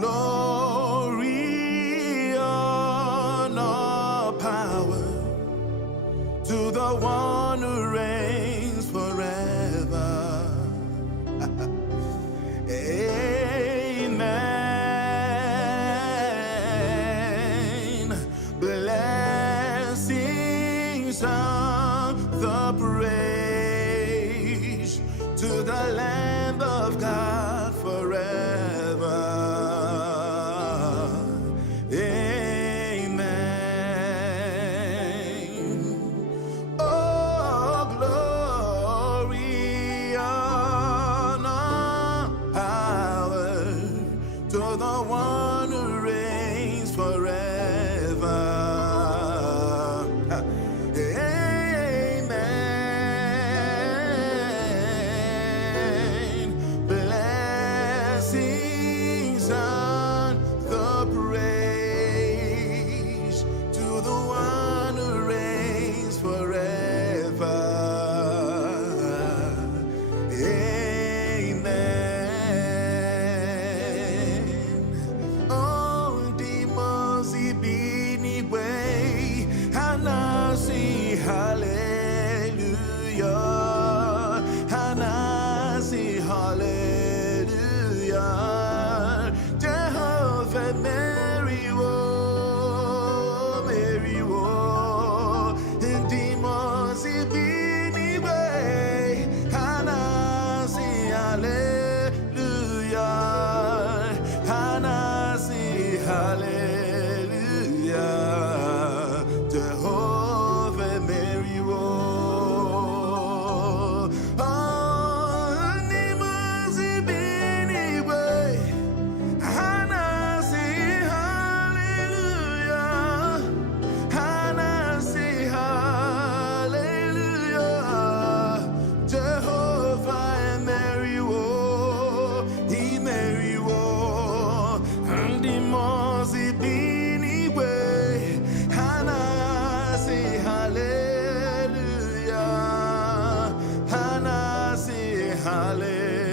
Glory, honor, power to the one who reigns forever. Amen. Blessings and the praise to the Lamb of God forever. Amen. Oh, glory, honor, power to the one who reigns forever. Amen. Blessings and the praise to the one who reigns forever. Amen. Oh, demons be anyway, and I see hallelujah, and I see hallelujah. Jehovah, Mary, oh, Mary, oh, and demons be anyway, and I see hallelujah, and I see hallelujah. Jehovah, Mary, oh, demons be anyway, and I see hallelujah, and I see hallelujah. Jehovah and Mary, oh, he Mary, oh, and demons be anyway, and I see hallelujah, and I see hallelujah.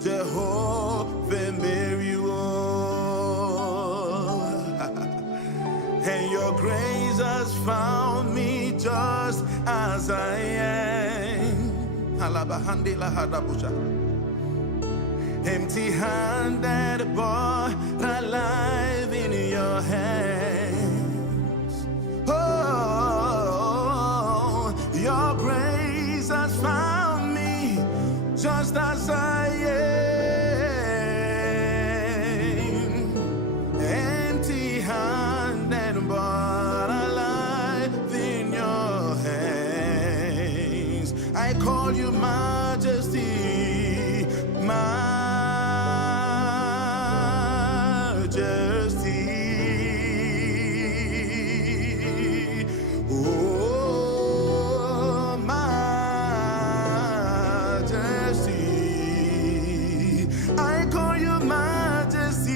Jehovah, Mary, oh, and your grace has found me just as I am. Alabahandela hadabusha. Empty-handed, but alive in your hands. Oh, your grace has found me just as I am. Empty-handed, but alive in your hands. I call you Majesty, Majesty. Oh, Majesty. I call you Majesty.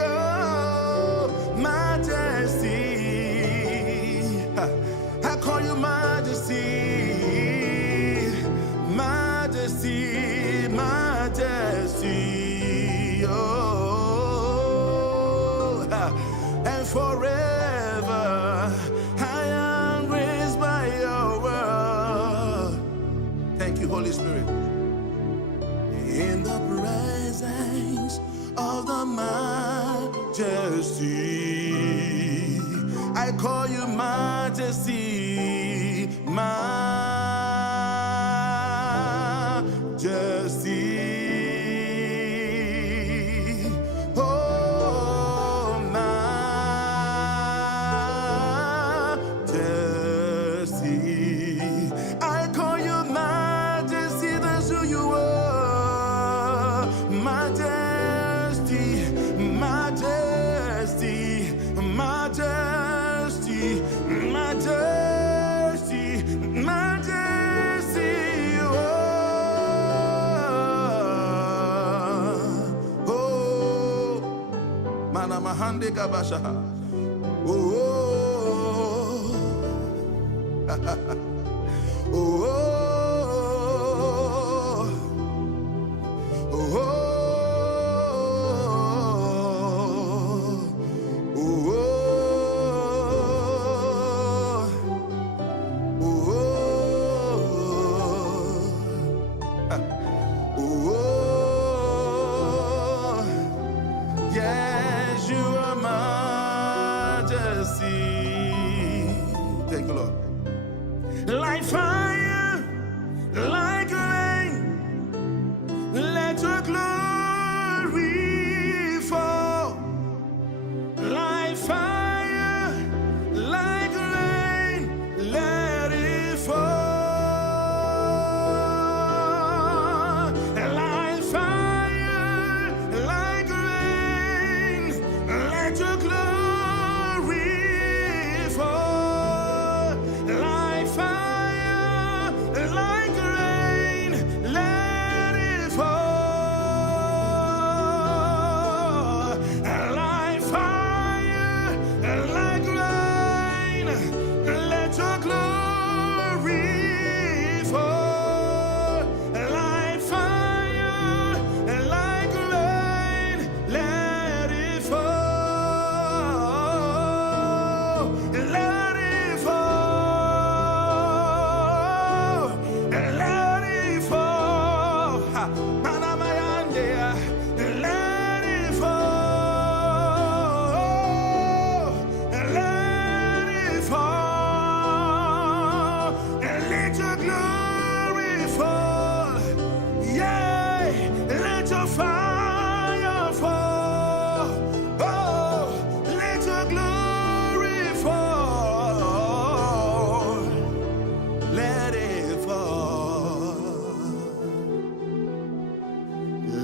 Oh, Majesty. I call you Majesty. Majesty, Majesty, oh, and forever I am raised by your word. Thank you, Holy Spirit. In the presence of the Majesty, I call you Majesty, Majesty. Oh, Majesty. I call you Majesty, that's who you are. Majesty, Majesty, Majesty, Majesty, Majesty. Oh, Manamahande Kabasha. Oh, oh,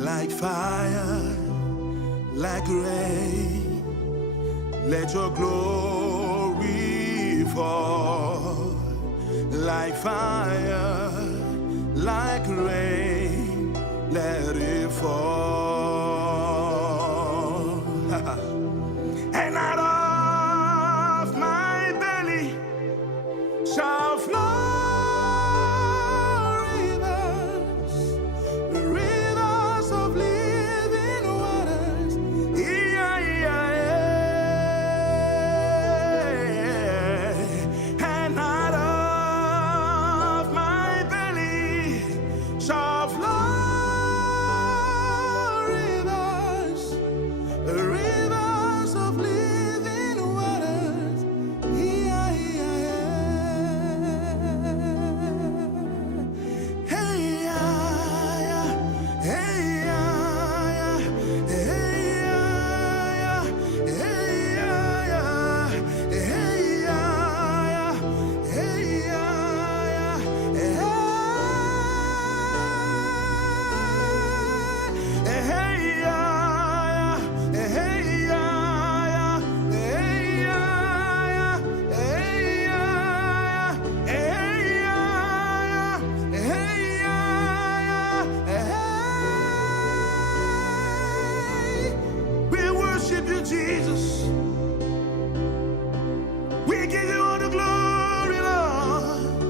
like fire, like rain. Let your glory fall, like fire, like rain. Let it fall. And out of my belly shall flow rivers of living waters. Yeah, yeah, yeah. And out of my belly shall flow rivers of living waters. Yeah, yeah, yeah. Hey, yeah, yeah. Hey, yeah, yeah. Hey, yeah, yeah. Hey, yeah, yeah. Hey, yeah, yeah. Hey, yeah, yeah. Hey, Jesus, we give you all the glory, Lord.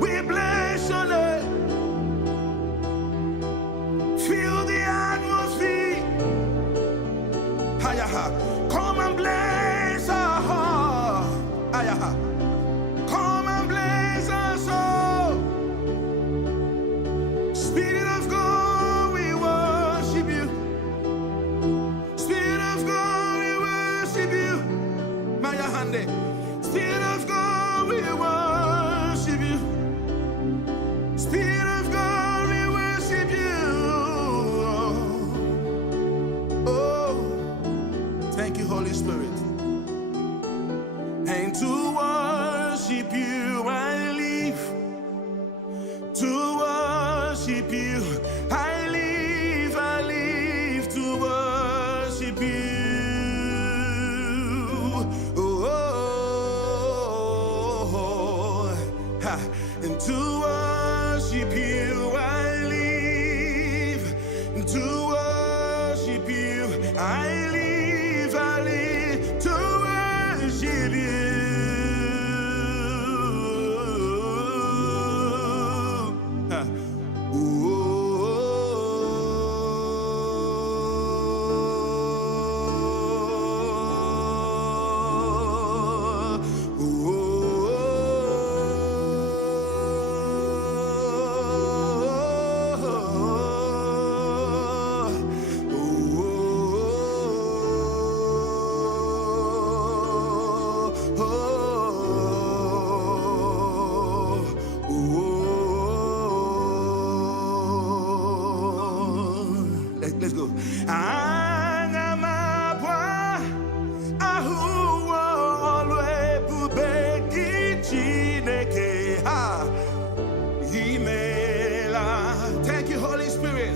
We bless your name. Feel the atmosphere. Ayaha. Come and bless our heart. Ayaha. Come and bless our soul. Spirit of God, we worship you. Spirit of God, we worship you. Maya Hande. Spirit of God, we worship you. Spirit of God, we worship you. Oh, thank you, Holy Spirit. And to worship you, I live. To worship you, I live, to worship you. Oh, and to worship you, I live. To worship you, I live, to worship you. Let's go. Thank you, Holy Spirit.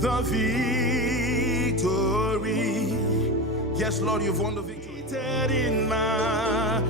The victory. Yes, Lord, you've won the victory in my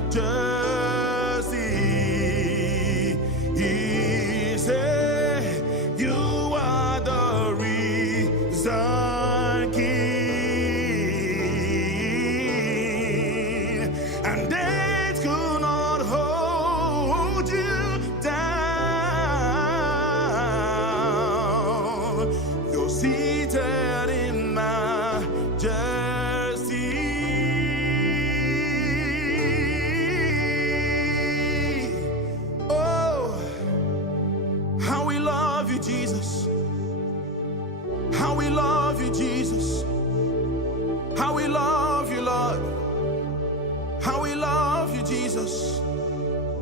Jesus.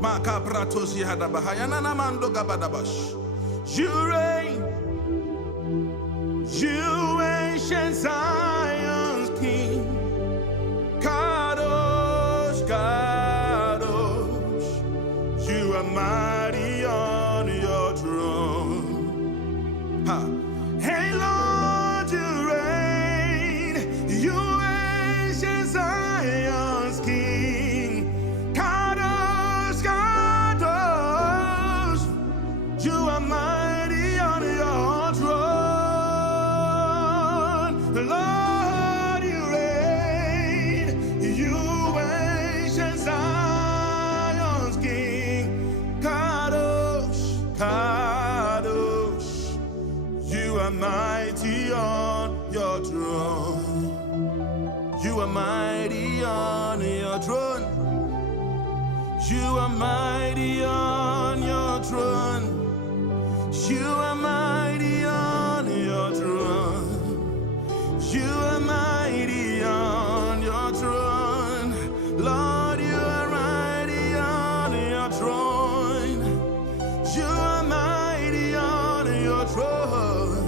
Makabratosi hadabahayana namando gabadabash. You reign, you ancient Zion's King. Kadosh, Kadosh, you are mighty on your throne. Ha. Hey Lord, you reign, you ancient Zion's King. Kadosh, Kadosh, you are mighty on your throne. Lord, you reign, you ancient Zion's King. Kadosh, Kadosh, you are mighty on your throne. You are mighty on your throne. You are mighty on your throne. You are mighty on your throne. You are mighty on your throne. Lord, you are mighty on your throne. You are mighty on your throne.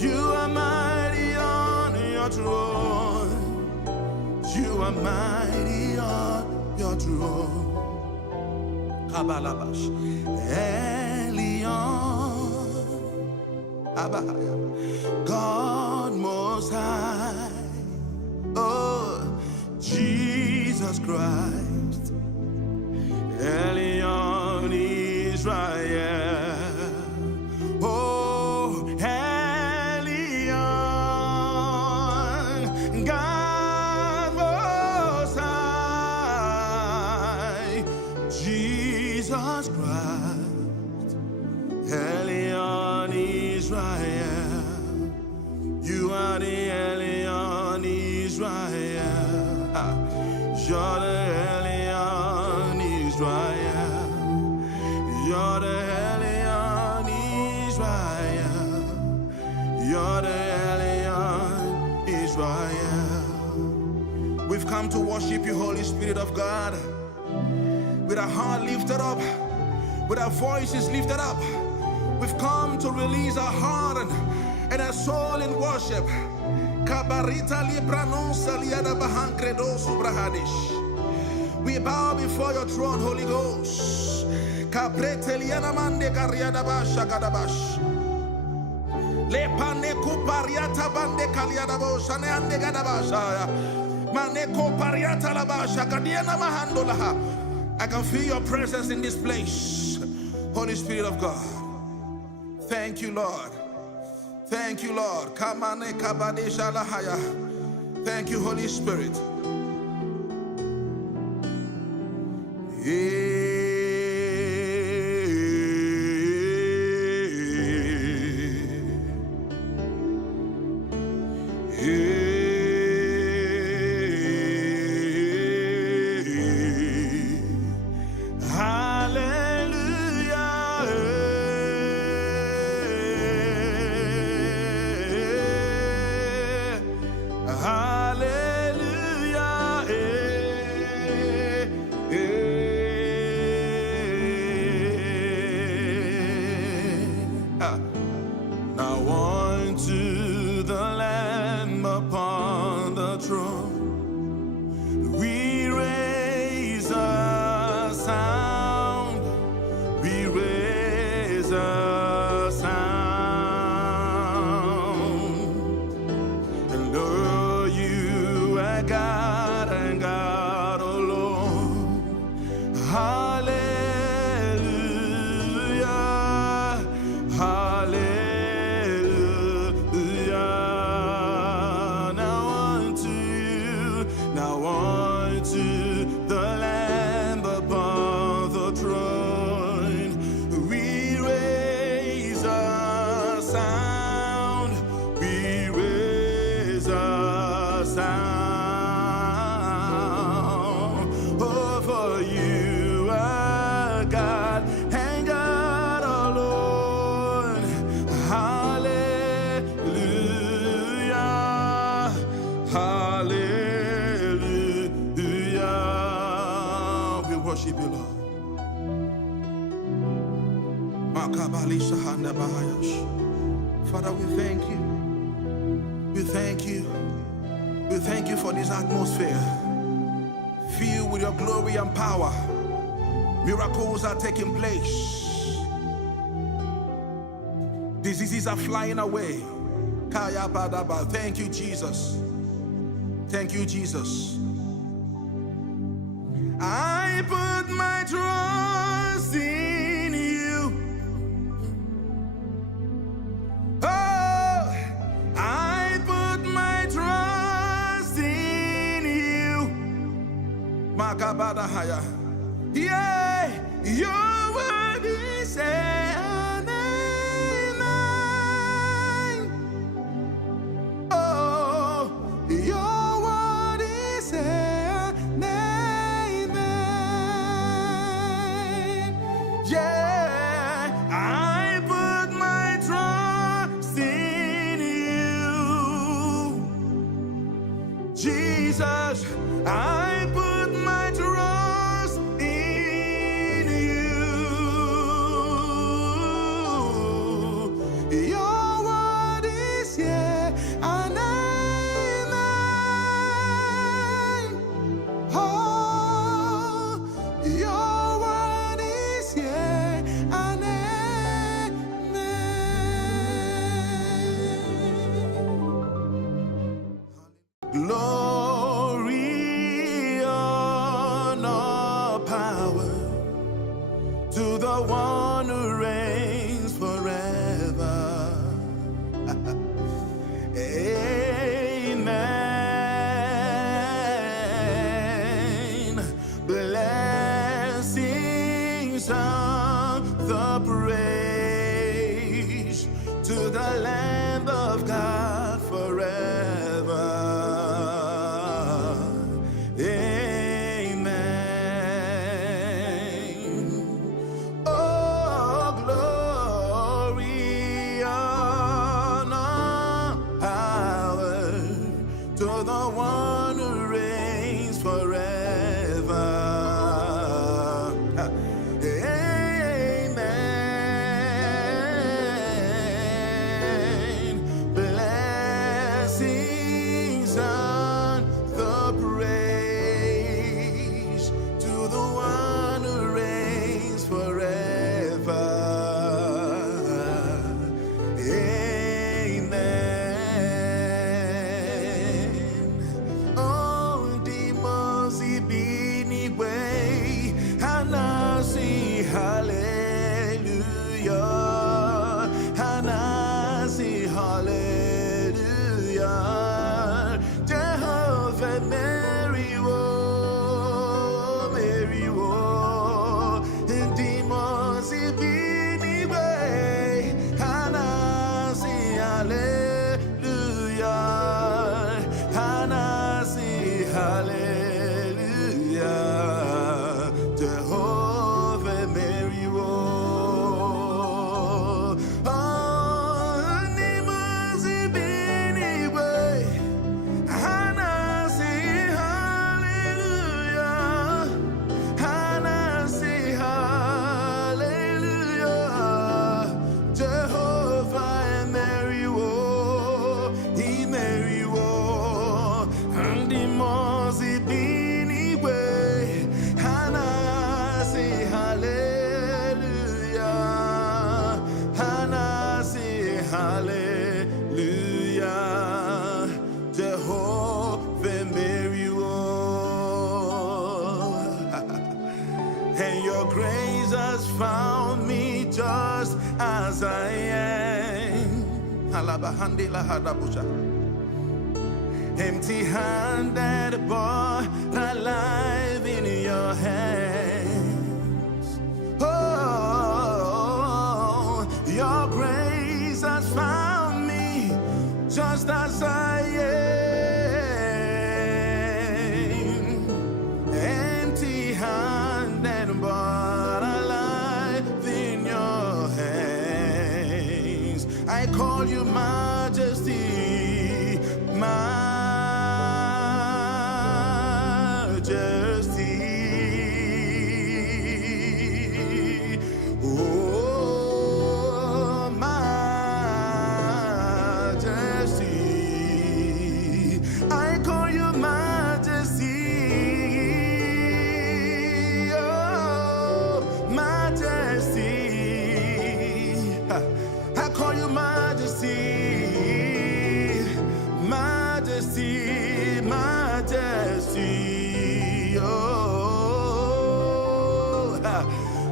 You are mighty on your throne. You are mighty on your throne. Kabalabash. Elion. Abahaya. God most high. Oh, Jesus Christ. Elion Israel. Oh, Elion. God most high. Jesus Christ. Elion Israel. You are the Elion Israel. Ah, you're the Elion Israel. You're the Elion Israel. You're the Elion Israel. We've come to worship you, Holy Spirit of God. With our heart lifted up, with our voices lifted up, we've come to release our heart and our soul in worship. Kabarita libranusa liada bahankredo subrahadish. We bow before your throne, Holy Ghost. Kabrete liana mande kariada basha kadabash. Le pane kupariata bande kaliada bosha ne ande gadabasha. Maneko pariata labasha kadiana mahandolaha. I can feel your presence in this place, Holy Spirit of God. Thank you, Lord. Thank you, Lord. Kamane kabadesha lahaya. Thank you, Holy Spirit. Now unto the Lamb upon the throne, we raise a sound, we raise a sound, and oh, you are God and God alone. Hallelujah, hallelujah. Now unto the Lamb above the throne, we raise a sound, we raise a sound. Oh, for you are God and God alone. Hallelujah, hallelujah. worship you, Lord. Father, we thank you. We thank you. We thank you for this atmosphere filled with your glory and power. Miracles are taking place. Diseases are flying away. Thank you, Jesus. Thank you, Jesus. I put my trust in you. Oh, I put my trust in you. Makabadahaya. Yeah, your word is an amen. Oh, your word is an amen. Yeah, I put my trust in you. Jesus, I put my trust in you. Your word is yeah, and amen. Oh, your word is yeah, and amen. Glory, honor, power to the one who reigns forever. Amen. Blessings and the praise to the Lamb of God forever. Amen. Oh, glory, honor, power to the one who reigns forever. Amen. Blessings and the praise to the one who reigns forever. Amen. Oh, demons be anyway, and I see hallelujah, and I see hallelujah. Jehovah, Mary, oh, Mary, oh, and demons be anyway, and I see hallelujah, and I see hallelujah. Jehovah, Mary, oh, demons be anyway, and I see hallelujah, and I see hallelujah. Jehovah and Mary, oh, he Mary, oh, and the mercy be anyway, and I say hallelujah, and I say hallelujah. Jehovah Mary, oh, and your grace has found me just as I am. Halabahandi lahadabusha. Empty-handed, but alive in your hands. Oh, your grace has found me just as I am. Empty-handed, but alive in your hands. I call you Majesty, Majesty.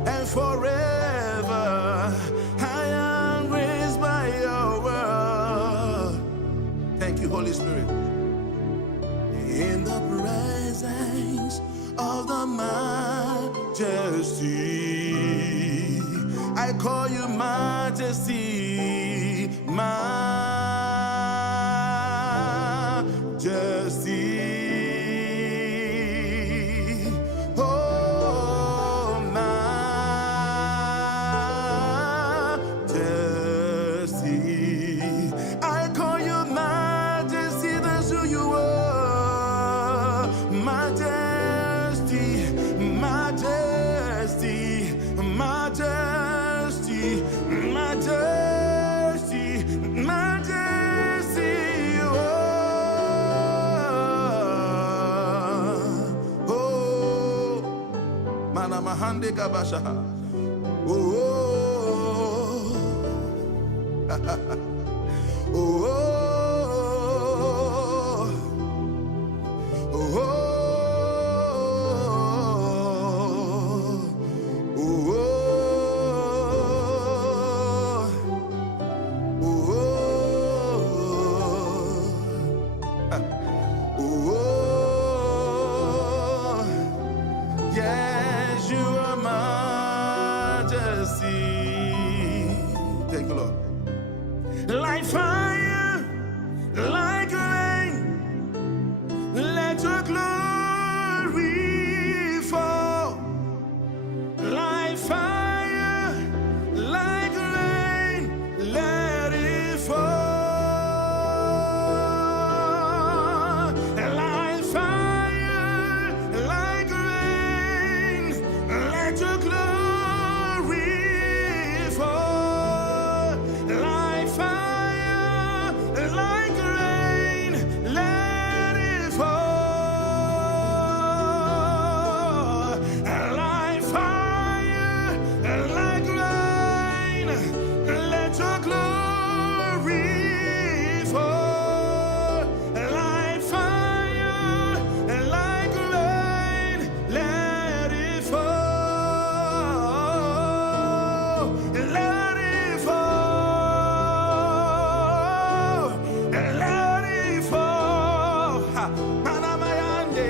and forever I am raised by your word. Thank you, Holy Spirit. In the presence of the majesty, I call you majesty, majesty. Oh, majesty. I call you majesty, that's who you are. Majesty, majesty, majesty, majesty, majesty. Oh, Manamahande Kabashaha. Oh, oh, oh, oh, oh. Yes, you are majesty. Thank you, Lord. Like fire, like rain, let your glory fall. Like fire, like rain, let it fall. Like fire, like rain, let your glory fall. Like fire, like rain, let it fall. Like fire, like rain, let your glory fall. Like fire, like rain, let it fall. Let it fall. Let it fall. Ha. Manamayande.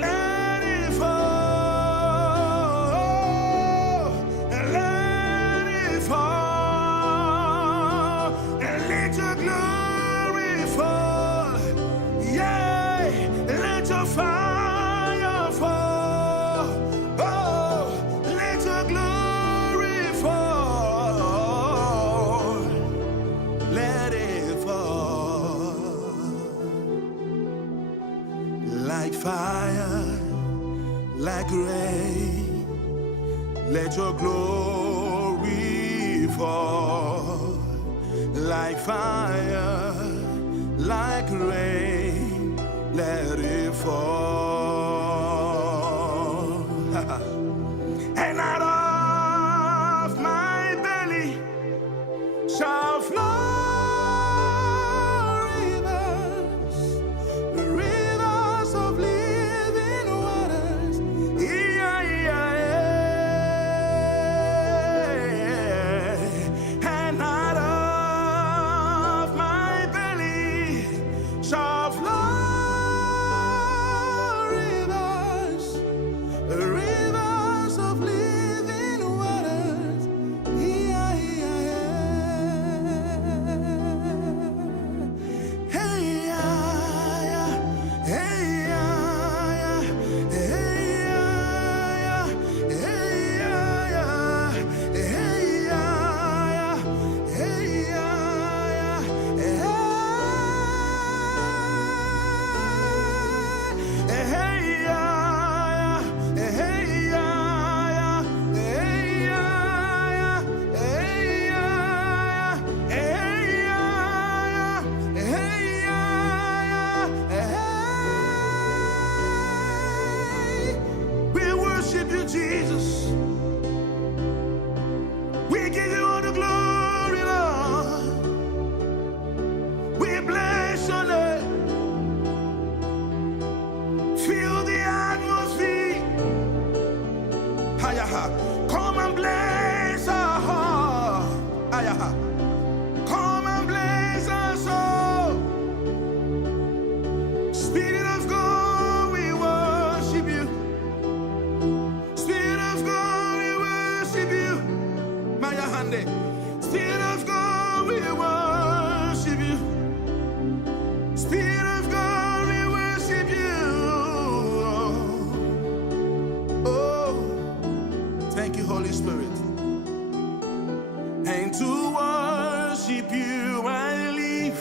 Let it fall. Let it fall. Let your glory fall. Yeah. Let your fire fall. Oh, let your glory fall. Let it fall. Like fire, like rain, let your glory fall. Like fire, like rain, let it fall. And out of my belly shall flow rivers, rivers of living waters. Yeah, yeah, yeah. And out of my belly shall flow rivers, rivers of living Come and bless our heart. Come and bless our soul. Spirit of God, we worship you. Spirit of God, we worship you. Maya Hande. Spirit of God, we worship you. Spirit of God, we worship you. Oh, thank you, Holy Spirit. And to worship you I live.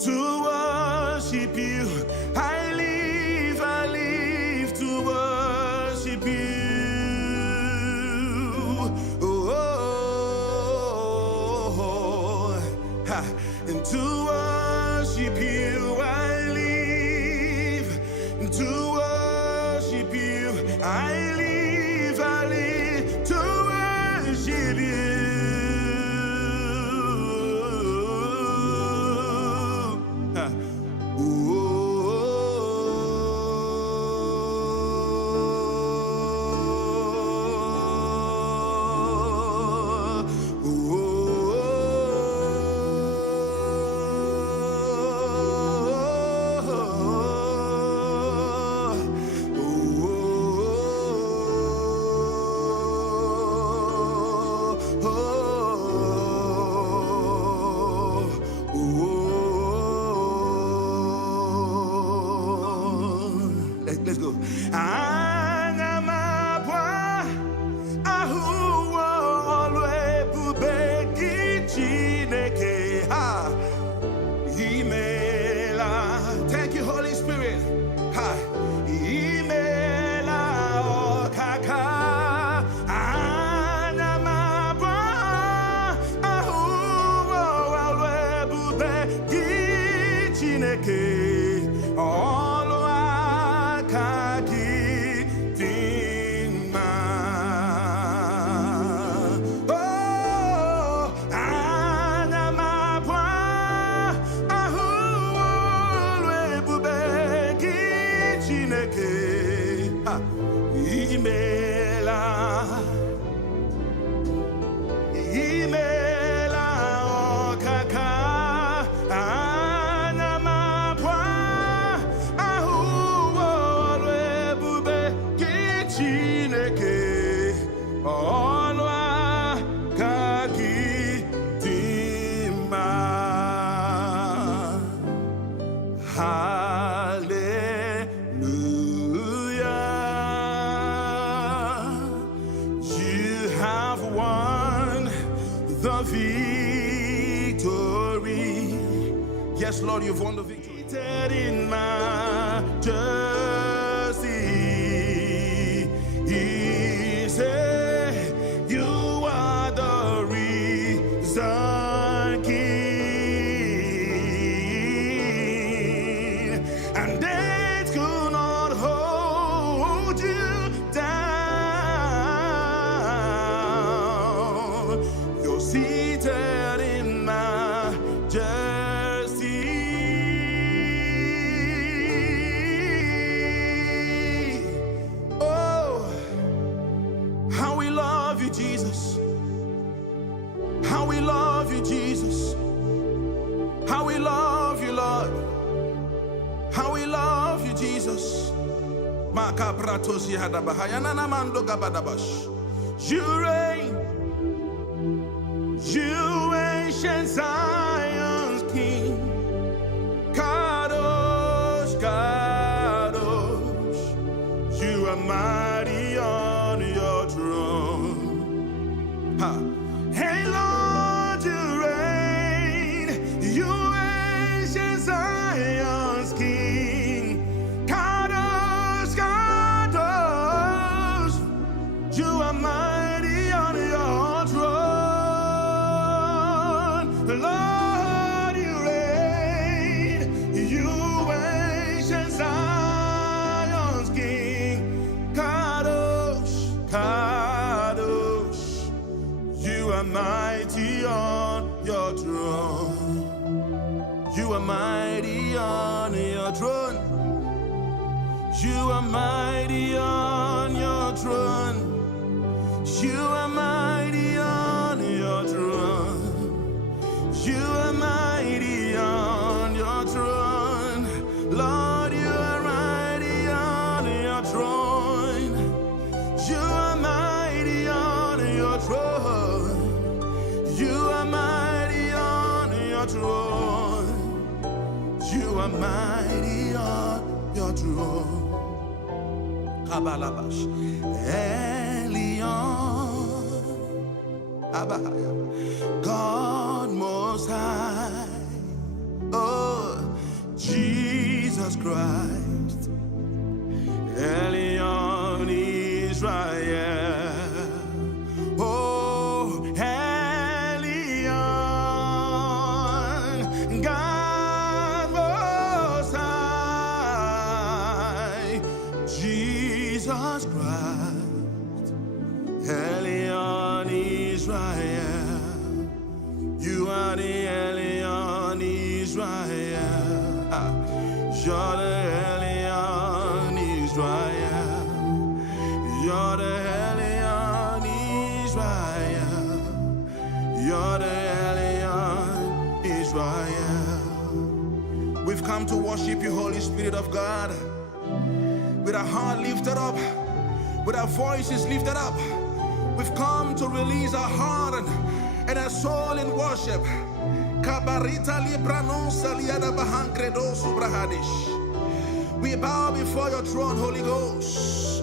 To worship you I live to worship you. And to worship you I live. To worship you I live to worship you. Let's go. Thank you, Holy Spirit. The victory. Yes, Lord, you've won the victory. In majesty, He said, you are the risen King, and death could not hold you down. You're seated in majesty. Oh, how we love you, Jesus. How we love you, Jesus. How we love you, Lord. How we love you, Jesus. You reign. You ancient Zion's King, Kadosh, Kadosh, you are mighty on your throne. Hey Lord, you reign, you ancient Zion's King, Kadosh, Kadosh, you are mighty on your throne. Lord, you reign, you ancient Zion's King, Kadosh, Kadosh, you are mighty on your throne. You are mighty on your throne. You are mighty on your throne. You are mighty on your throne. You are mighty on your throne. Lord, you are mighty on your throne. You are mighty on your throne. You are mighty on your throne. You are mighty on your throne. Kabalabash. God Most High, oh Jesus Christ, Elion Israel, oh Elion, God Most High, Jesus Christ, Elion Israel, you are the Elion Israel, you're the Elion Israel, you're the Elion Israel, you're the Elion Israel. We've come to worship you, Holy Spirit of God, with our heart lifted up, with our voices lifted up. We've come to release our heart and our soul in worship. We bow before your throne, Holy Ghost.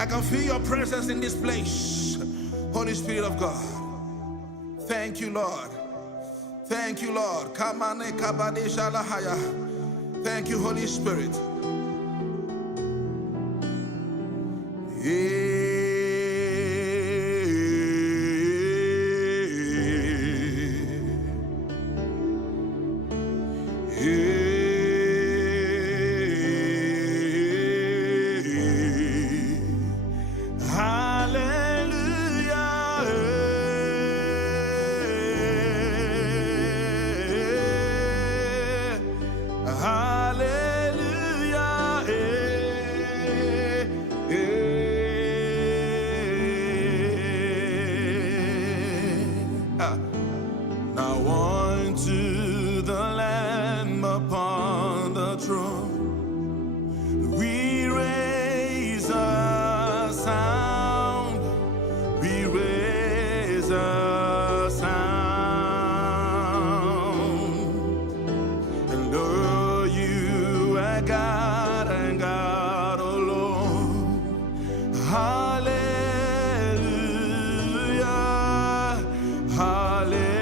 I can feel your presence in this place, Holy Spirit of God. Thank you, Lord. Thank you, Lord. Thank you, Holy Spirit. Now unto the Lamb upon the throne, we raise a sound, we raise a sound, and lo, you are God and God alone. Hallelujah, hallelujah.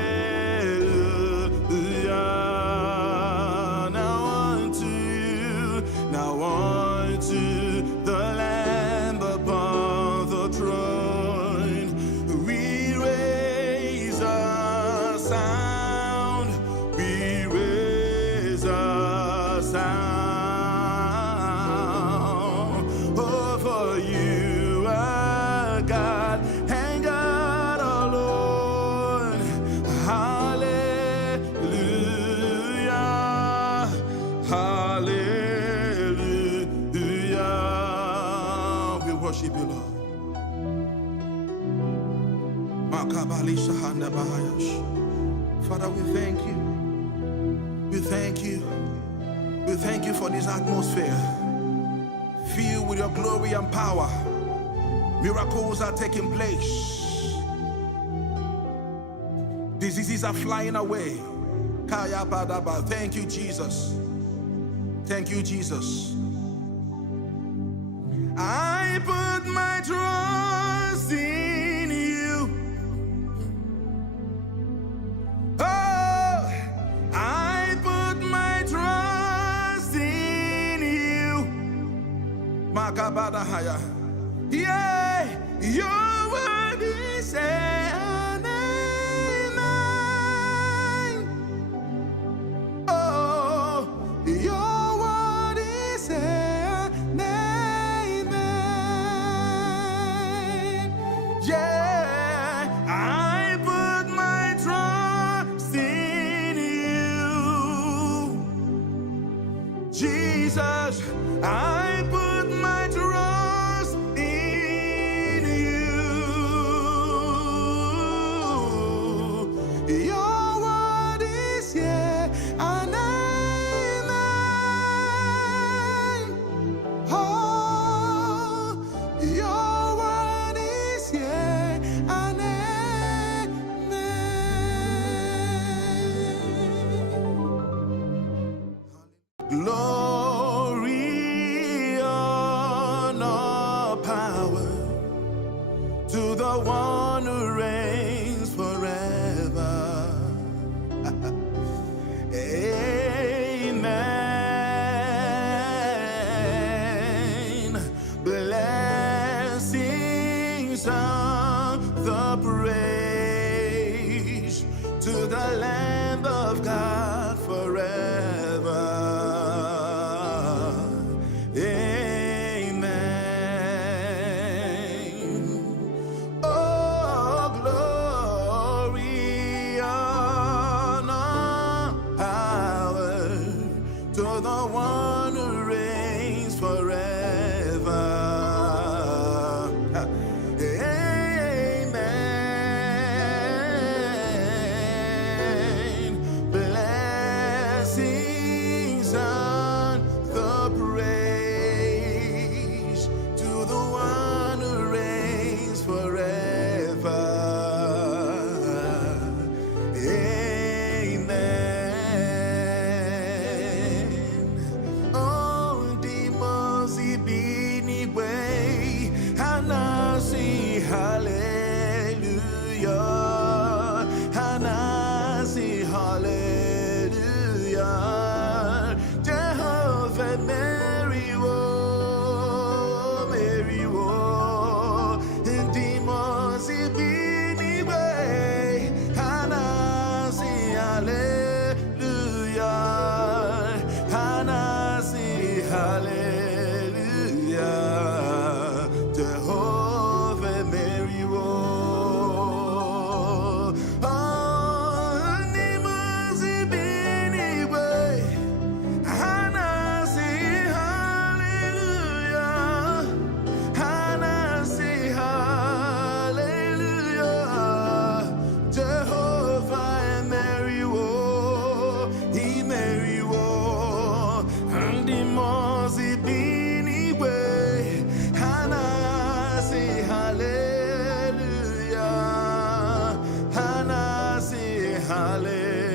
Now unto the Lamb upon the throne, we raise a sound, we raise a sound. Oh, for you are God and God alone. Hallelujah, hallelujah. We worship you, Lord. Father, we thank you. We thank you. We thank you for this atmosphere filled with your glory and power. Miracles are taking place. Diseases are flying away. Thank you, Jesus. Thank you, Jesus. I put my trust in you. Oh, I put my trust in you. Makabadahaya. Yeah, your word is an amen. Oh, your word is an amen. Yeah, I put Jesus, I put my trust in you. Your word is yeah and amen. Oh, your word is yeah and amen. Glory, honor, power to the one who reigns forever. Amen. Blessings and the praise to the Lamb of God forever. Amen. Oh, glory, honor, power to the one who reigns forever. Amen. Blessings and the praise to the one who reigns forever. Amen. Oh, demons be way, and I see hallelujah, and I see hallelujah. Jehovah, Mary, oh, Mary, oh, demons be way, and I see hallelujah, and I see hallelujah. Jehovah, Mary, oh, demons be way, and I see hallelujah, and I see hallelujah. Jehovah and Mary, oh, he Mary, oh, and demons be way, and I say hallelujah, and I say hallelujah.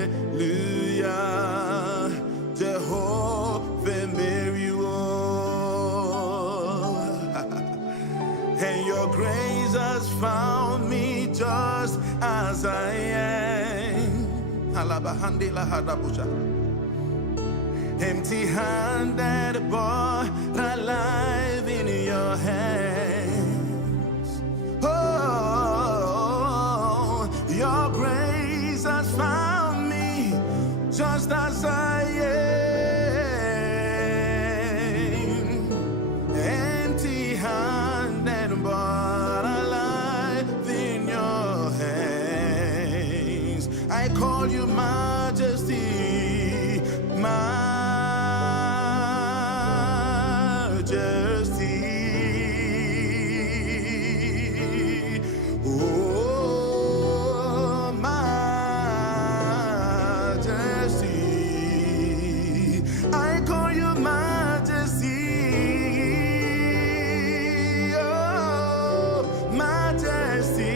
Jehovah, Mary, oh, and your grace has found me just as I am. Alabahandela hadabusha. Empty-handed, but alive in your hands. Oh, your grace has found me just as I am. Empty-handed, but alive in your hands. I call you Majesty, Majesty. Oh, Majesty. I call you Majesty. Oh, Majesty.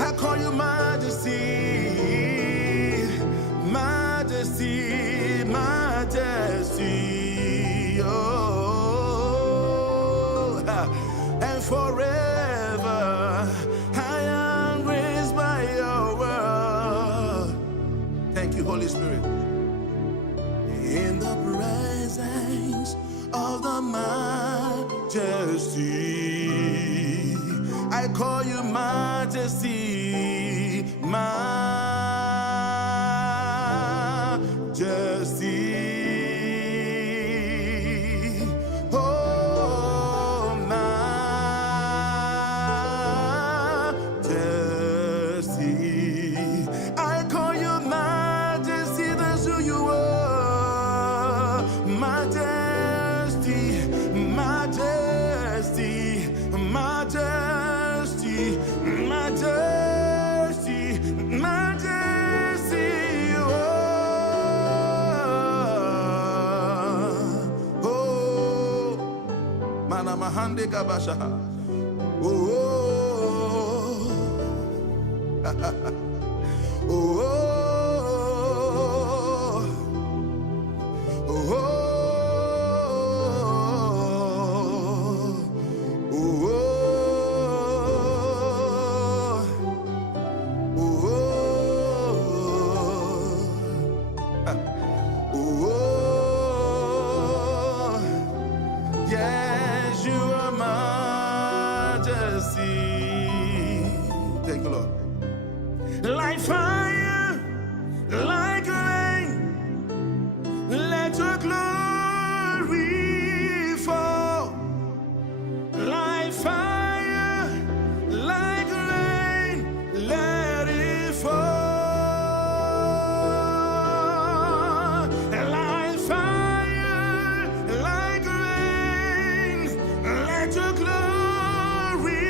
I call you Majesty. Majesty, Majesty. Oh, and forever I am raised by your word. Thank you, Holy Spirit. In the presence of the Majesty, I call you Majesty, Majesty. Oh, Majesty. I call you Majesty, that's who you are. mahande kabasha. Oh, oh, oh, oh, yes, you are majesty. Thank you, Lord. Like fire, like rain, let your glory fall. Like fire, like rain, let it fall. Like fire, like rain, let your glory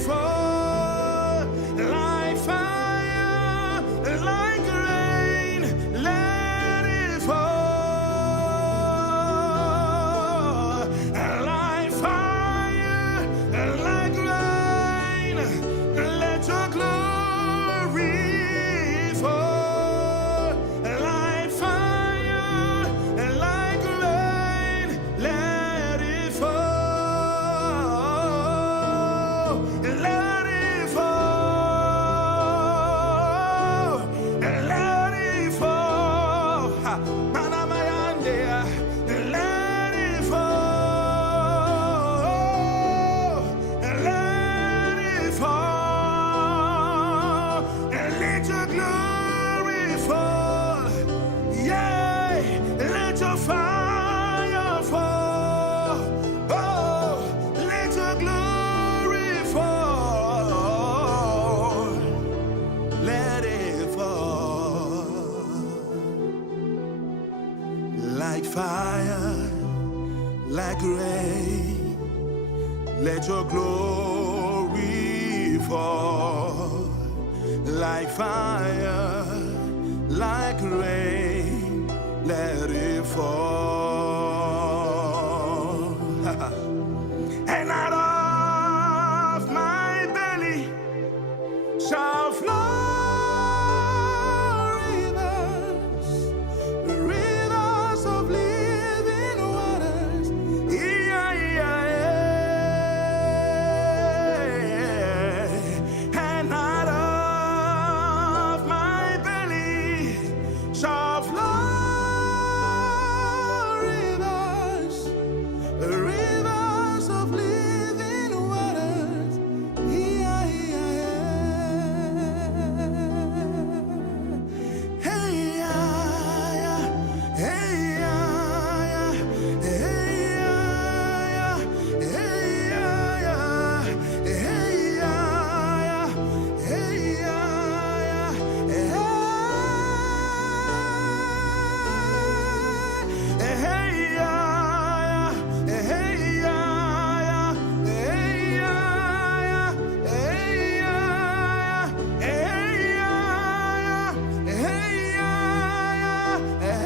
fall. Like fire, like rain, let it fall. Like fire, like rain, let your glory fall. Like fire, like rain, let it fall. Let it fall. Let it fall. Ha. Manamayande. Let it fall. Let it fall. Let your glory fall. Yeah. Let your fire fall. Oh, let your glory fall. Let it fall. Like fire, like rain, let your glory fall. Like fire, like rain, let it fall. And out of my belly shall flow rivers of living waters. Yeah, yeah, yeah. And out of my belly shall flow rivers of living waters. Yeah, yeah, yeah. Hey, yeah, yeah. Hey, yeah, yeah. Hey, yeah, yeah. Hey, yeah, yeah. Hey, yeah, yeah. Hey, yeah, yeah. Hey, yeah, yeah. Hey, yeah, yeah. Hey, yeah, yeah. Hey, yeah, yeah. Hey, yeah, yeah. Hey, yeah, yeah.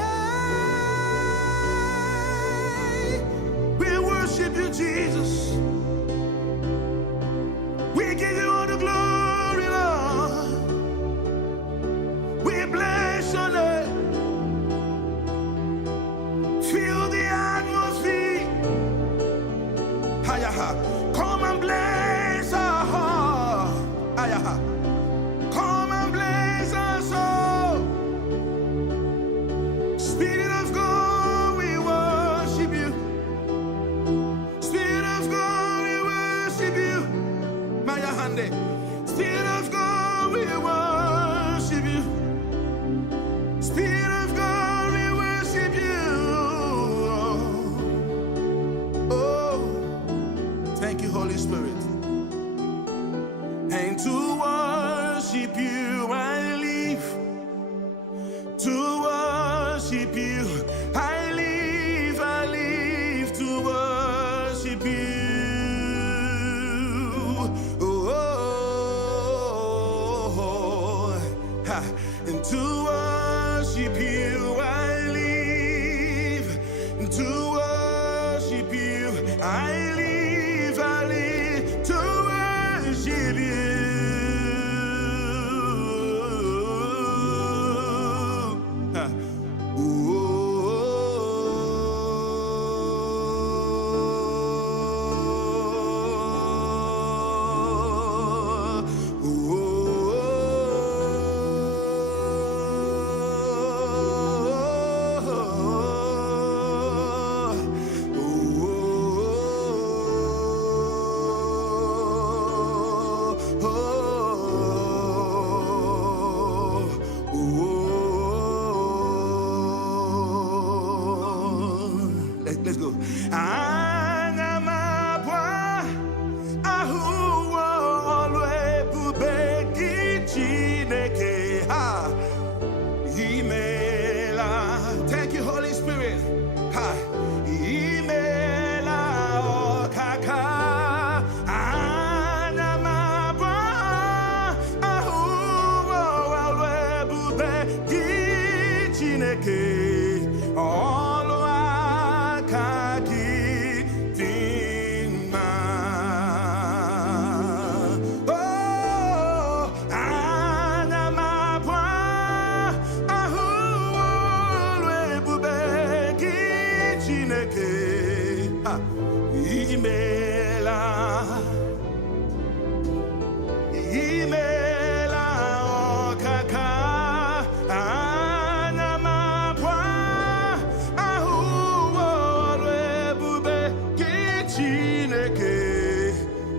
We worship you, Jesus. We give you all the glory, Lord. We bless your name. Feel the atmosphere. Ayaha. Come and bless our heart. Ayaha. Come and bless our soul. Spirit of God, we worship you. Spirit of God, we worship you. Maya Hande. Spirit of God, we worship you. Spirit of God, we worship you. Oh, thank you, Holy Spirit. And to worship you I live. To worship you I live. I live to worship you. Oh, ha. And to worship you I live. To worship you I live.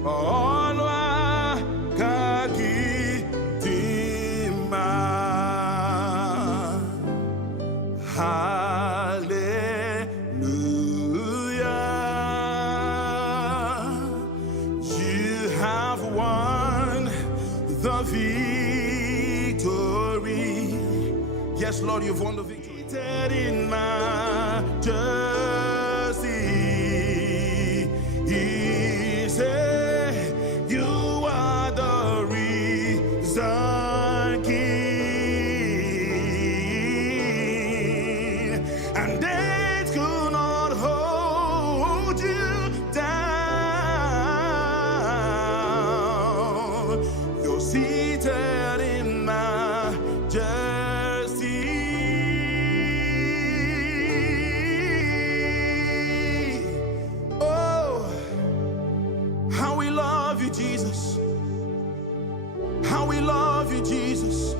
Olwa kakitima. Hallelujah. You have won the victory. Yes, Lord, you've won the victory. In majesty, He said, you are the risen King, and death could not hold you down. You're seated in majesty. Jesus, how we love you, Jesus,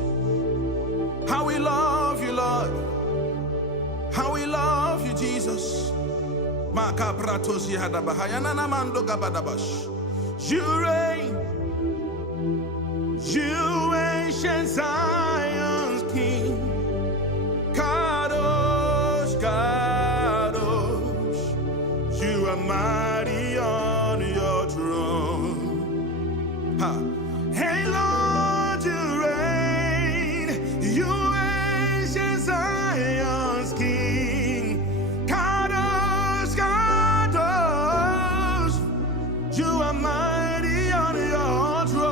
how we love you, Lord, how we love you, Jesus. You reign, you ancient Zion's King, Kadosh, Kadosh, you are mighty on your throne. Hey Lord, you reign, you ancient Zion's King, Kadosh, Kadosh, you are mighty on your throne.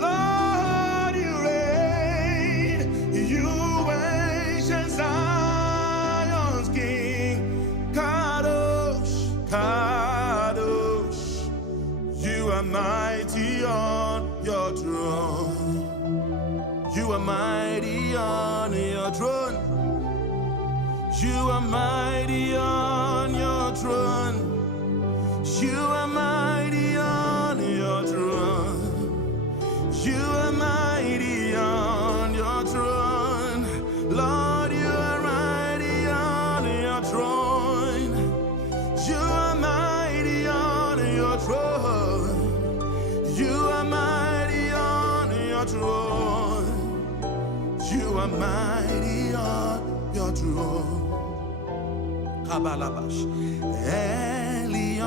Lord, you reign, you ancient Zion's King, Kadosh, Kadosh, you are mighty on your throne. You are mighty on your throne. You are mighty on your throne. You are mighty on your throne. You are mighty on your throne. Lord, you are mighty on your throne. You are mighty on your throne. You are mighty on your throne. You are mighty on your throne. Kabalabash. Elion.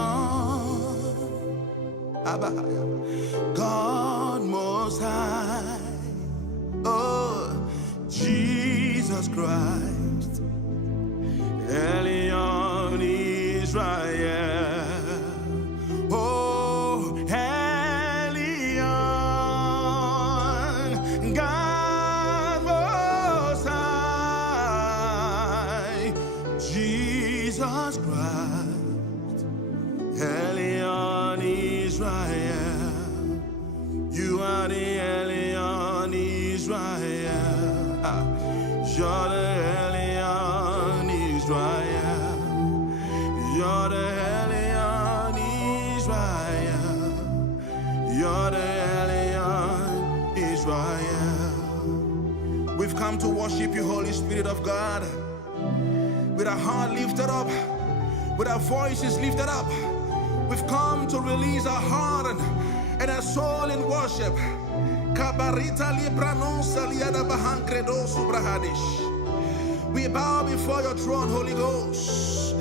Abahaya. God Most High. Oh, Jesus Christ. Elion Israel. Oh, Elion, God Most High, Jesus Christ, Elion Israel, you are the Elion Israel, you're the Elion Israel, you're the Elion Israel, you're the Elion Israel. We've come to worship you, Holy Spirit of God, with our heart lifted up, with our voices lifted up. We've come to release our heart and our soul in worship. We bow before your throne, Holy Ghost.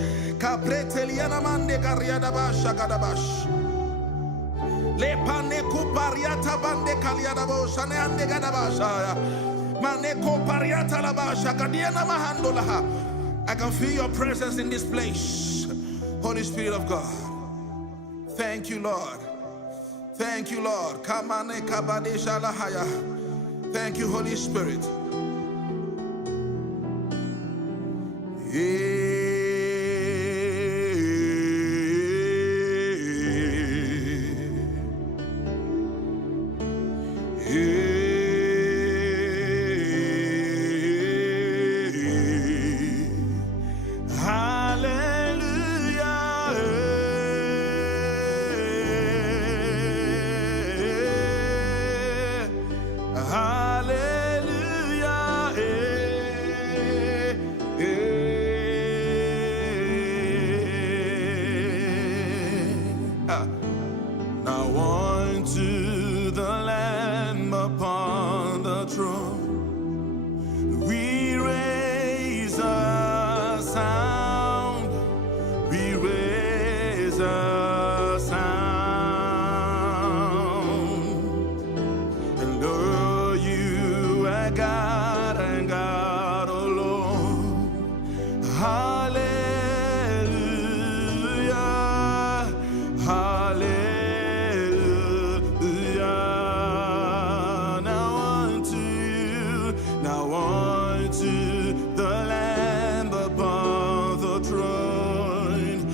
I can feel your presence in this place, Holy Spirit of God. Thank you, Lord. Thank you, Lord. Thank you, Holy Spirit. Hallelujah. Now unto the Lamb upon the throne, we raise a sound, we raise a sound, and oh, you are God and God alone. Hallelujah, hallelujah. Now unto the Lamb upon the throne,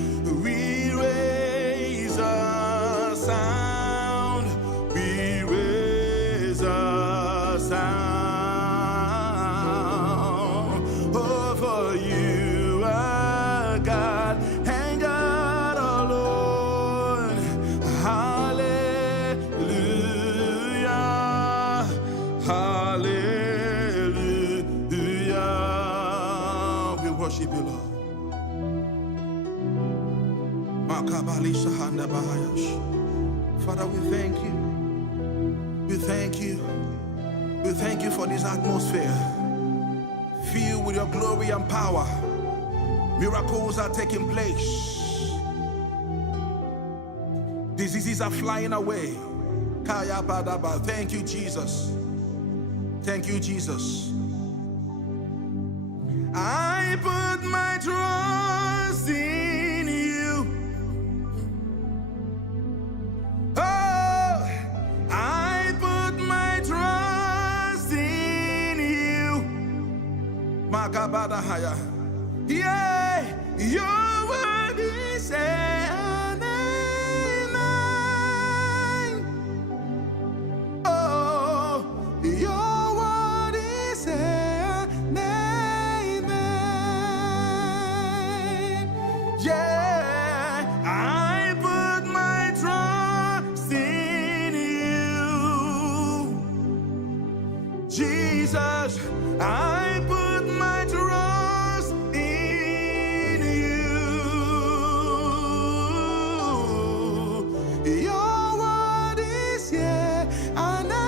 we raise a sound, we raise a sound. Oh, for you are God and God alone. Hallelujah, hallelujah. We worship you, Lord. Father, we thank you. We thank you. We thank you for this atmosphere filled with your glory and power. Miracles are taking place. Diseases are flying away. Thank you, Jesus. Thank you, Jesus. I put my trust in you. Oh, I put my trust in you. Makabadahaya. Yeah, your word is an amen. Oh, your word is an amen. Yeah, I put my trust in you. Jesus, I put my trust in you. Your word is yeah, and amen.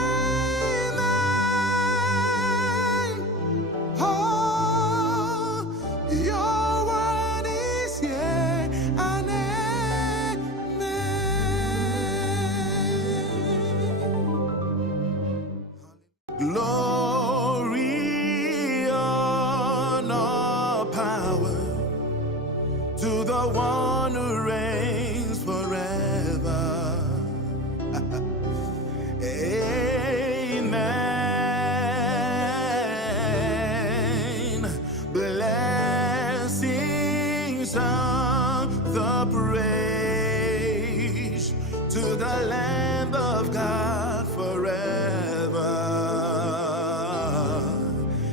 Oh, your word is yeah, and amen. Glory, honor, power to the one who reigns forever. Amen. Blessings and the praise to the Lamb of God forever.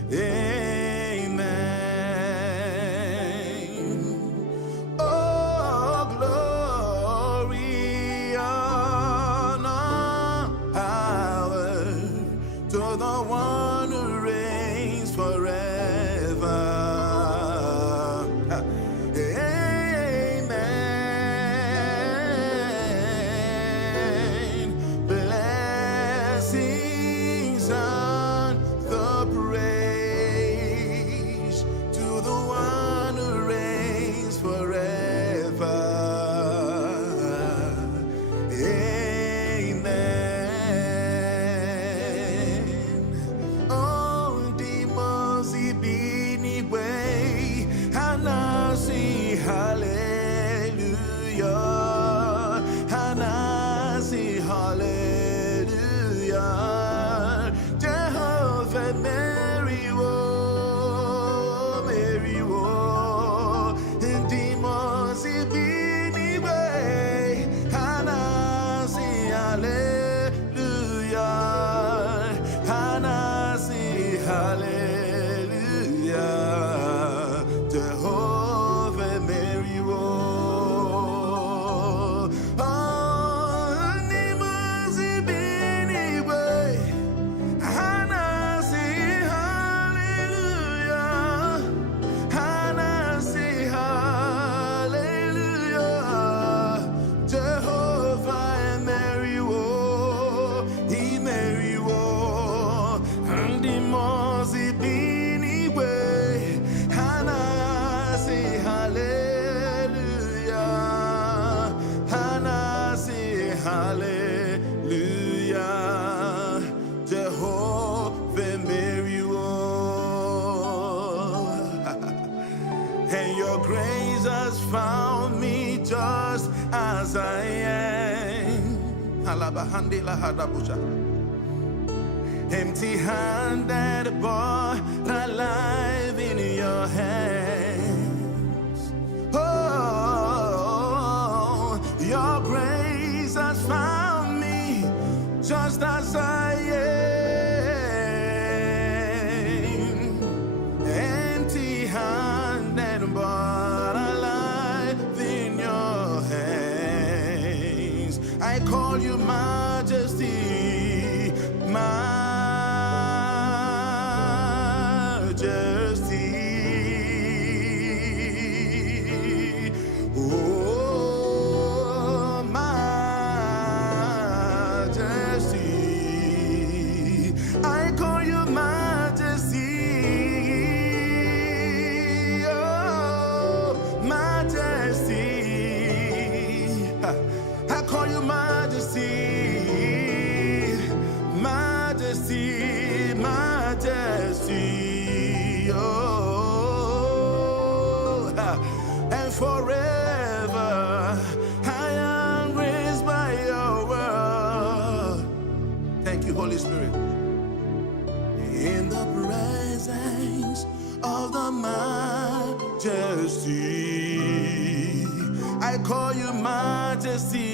Amen. Oh, glory, honor, power to the one who reigns forever. Amen. Blessings Empty-handed, but alive in your hands. Oh, your grace has found me just as I am. Empty-handed, but alive in your hands. I call you Majesty, Majesty. Oh, Majesty. I call you Majesty. Oh, Majesty. I call you Majesty. Majesty, Majesty, oh, and forever I am raised by your word. Thank you, Holy Spirit. In the presence of the Majesty, I call you Majesty,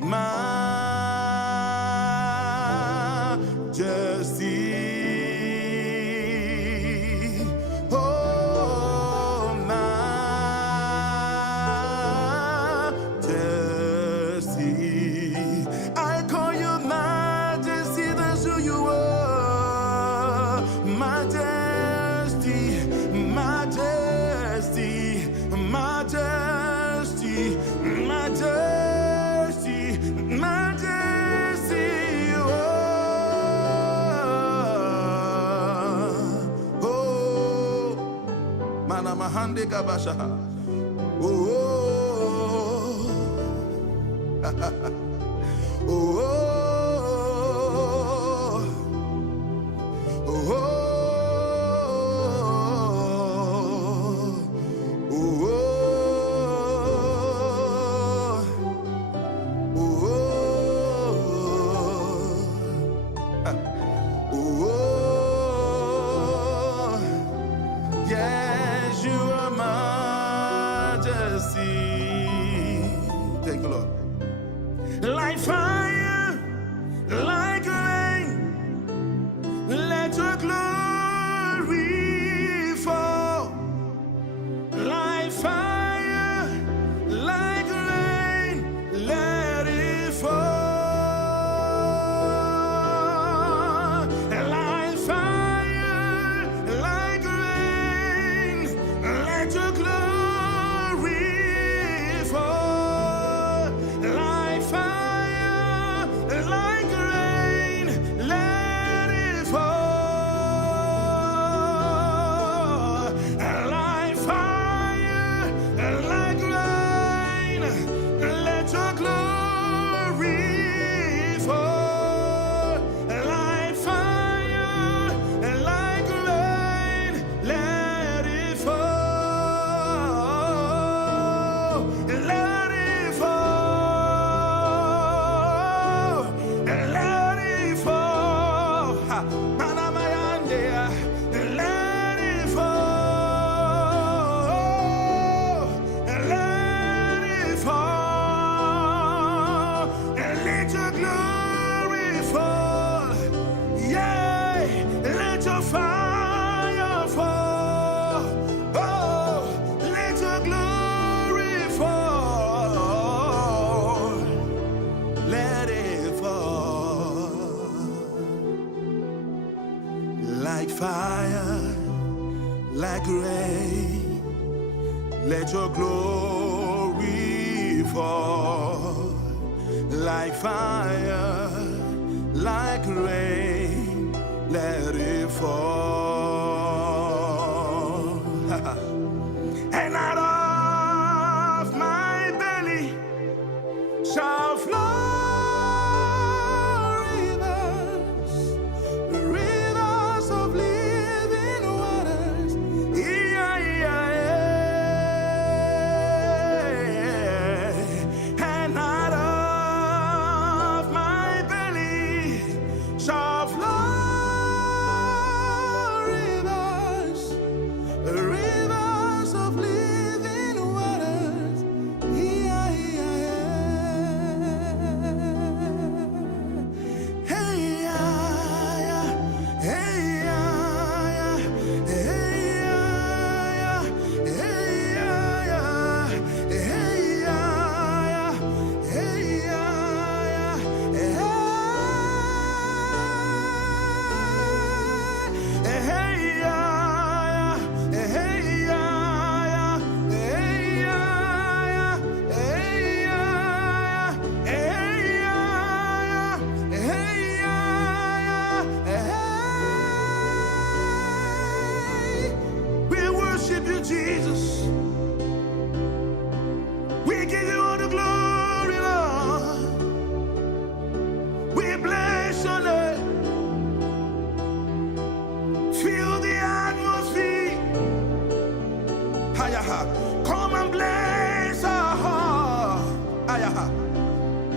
Majesty. Oh, Majesty. I call you Majesty, that's who you are. Majesty, Majesty, Majesty, Majesty, Majesty. Manamahande kabashaha. Oh, oh, oh, oh, oh, oh. Yes, you are Majesty. Thank you, Lord. Like fire, like rain, let your glory fall. Like fire, like rain, let it fall. Like fire, like rain, let your glory fall. Like fire, like rain, let it fall. Like fire, like rain, let your glory fall. Like fire, like rain, let it fall. Let it fall. Let it fall. Ha. Manamayandea. Let it fall. Let it fall. Let your glory fall. Yeah. Let your fire fall. Oh, let your glory fall. Let it fall. Like fire, like rain, let your glory fall. Like fire, like rain, let it fall. And out of my belly shall flow rivers, rivers of living waters. Yeah, yeah, yeah.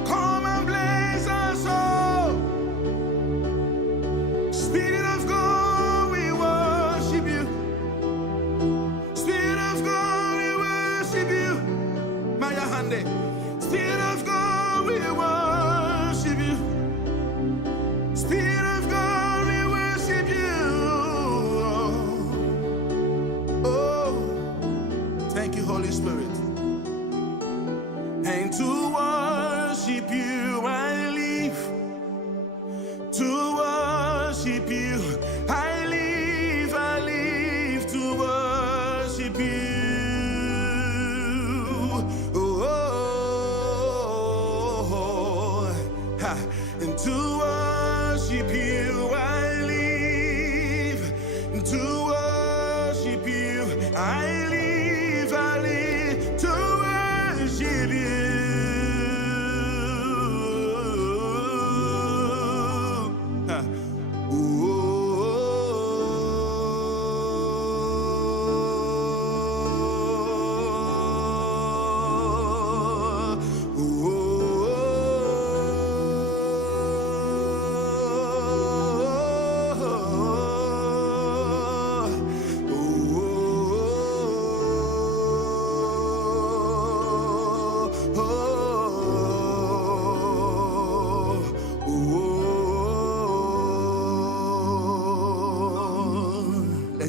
Come and bless our soul. Spirit of God, we worship you. Spirit of God, we worship you. Maya Hande. Spirit of God, we worship you. Spirit of God, we worship you. Oh, thank you, Holy Spirit. And to worship you I live. To worship you I live to worship you. And to worship you I live. To worship you I live to worship you.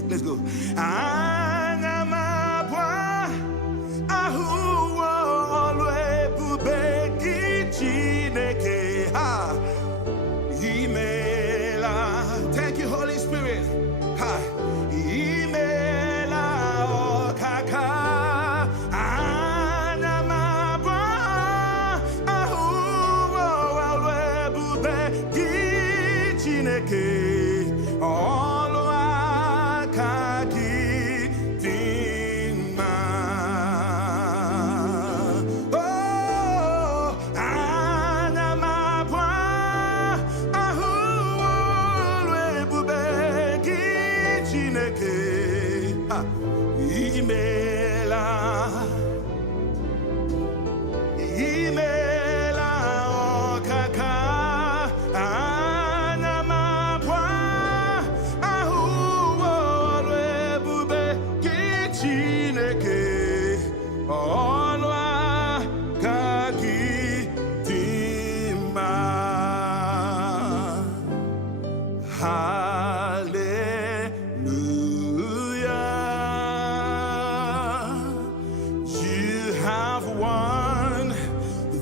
Let's go. Thank you, Holy Spirit.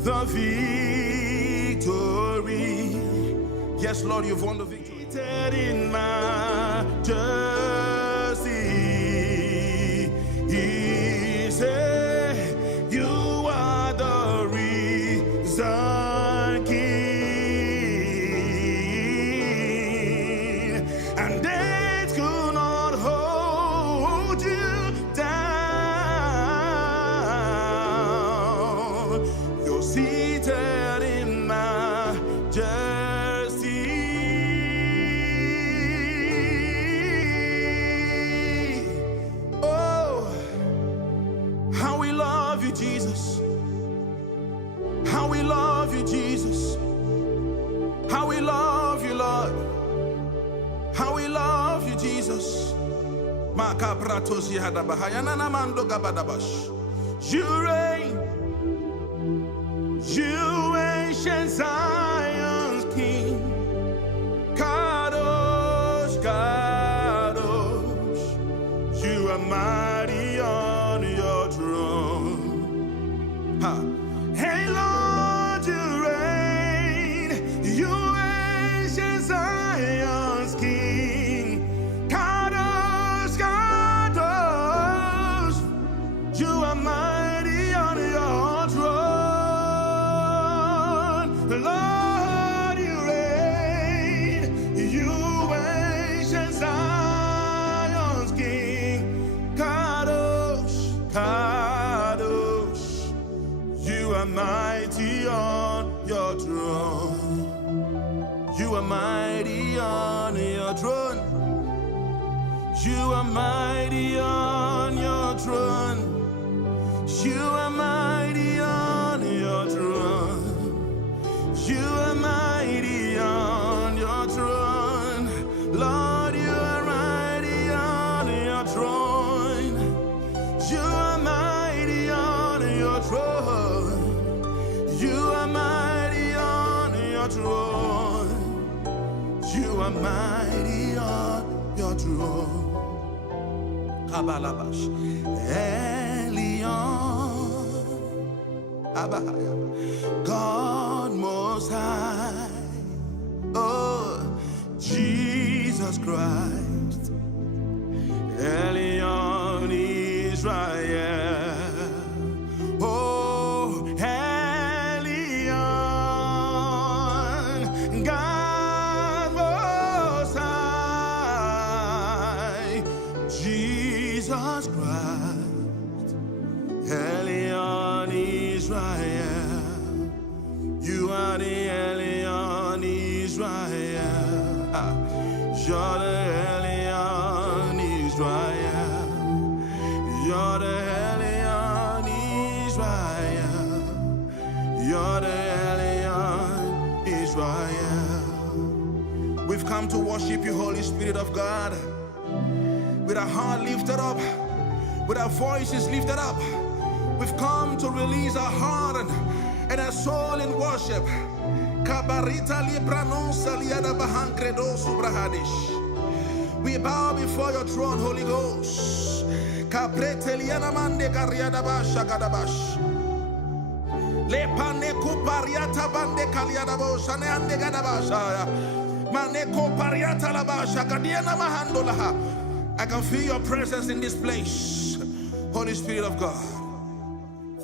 The victory. Yes, Lord, you've won the victory. In majesty, He said, you are the risen King, and death could not hold you down. You're seated in majesty. Oh, how we love you, Jesus. How we love you, Jesus. How we love you, Lord. How we love you, Jesus. You reign. You ancient Zion's King, Kadosh, Kadosh, you are mighty on your throne. Hey Lord, you reign, you ancient Zion's King, Kadosh, Kadosh, you are mighty on your throne. Lord, you reign, you ancient Zion's King, Kadosh, Kadosh, you are mighty on your throne. You are mighty on your throne. You are mighty on your throne. You are mighty on your throne. are mighty on your throne. Kabalabash. Elion. Abahaya. God most high. Oh, Jesus Christ. Elion Israel. Oh, Elion. God most high. Jesus Christ. Elion Israel. You are the Elion Israel. You're the Elion Israel. You're the Elion Israel. You're the Elion Israel. We've come to worship you, Holy Spirit of God. With our heart lifted up, with our voices lifted up, we've come to release our heart and our soul in worship. We bow before your throne, Holy Ghost. I can feel your presence in this place, Holy Spirit of God.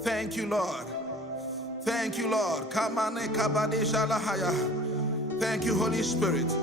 Thank you, Lord. Thank you, Lord. Thank you, Holy Spirit.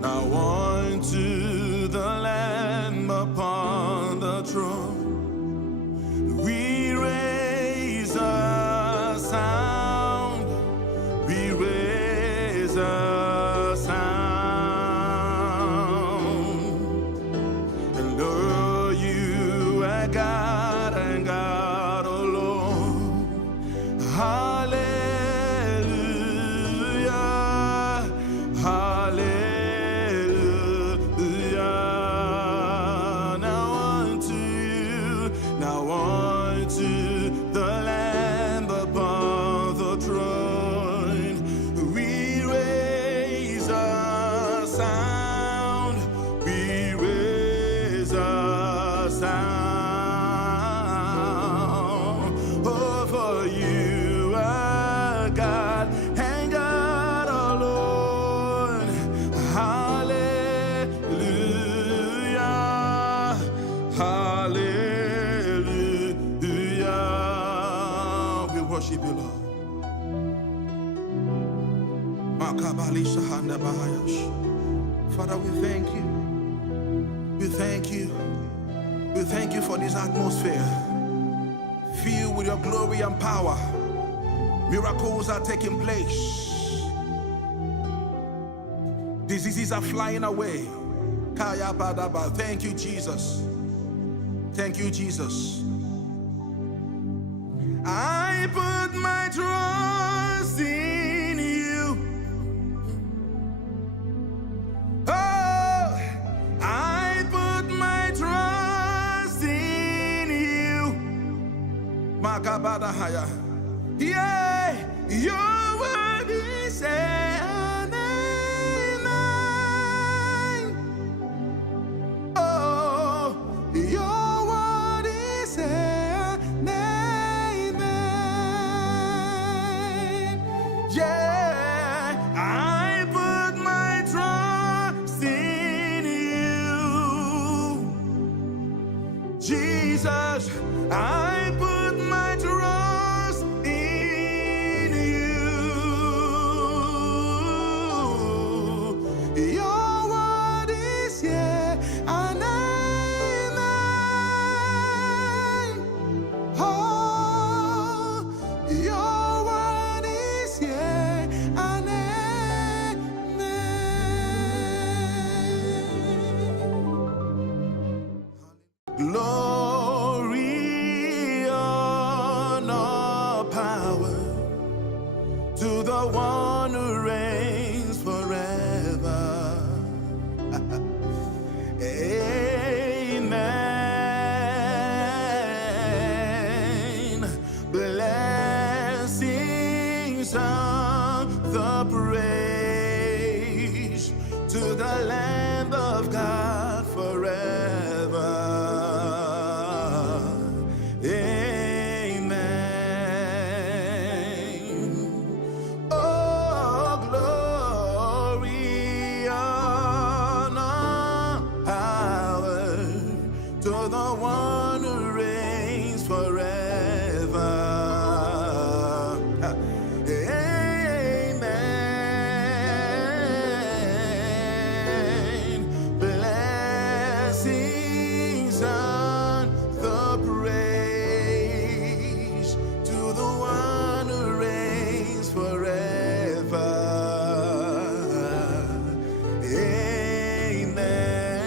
Now unto the Lamb upon the throne, we raise a sound, we raise a sound, and lo, you are God and God alone. Hallelujah. Worship you, Lord. Father, we thank you. We thank you. We thank you for this atmosphere filled with your glory and power. Miracles are taking place. Diseases are flying away. Thank you, Jesus. Thank you, Jesus. I put my trust in you. Oh, I put my trust in you. Makabadahaya. Yeah, your word is an amen. Oh, your word is an amen. Yeah, I put my trust in you, Jesus. I put my trust in you. Your word is yeah, and amen. Glory, honor, power to the one who reigns forever. Amen. Blessings and the praise to the Lamb of God forever. Amen. Oh, glory, honor, power to the one who reigns forever. Amen. Blessings and the praise to the one who reigns forever. Amen.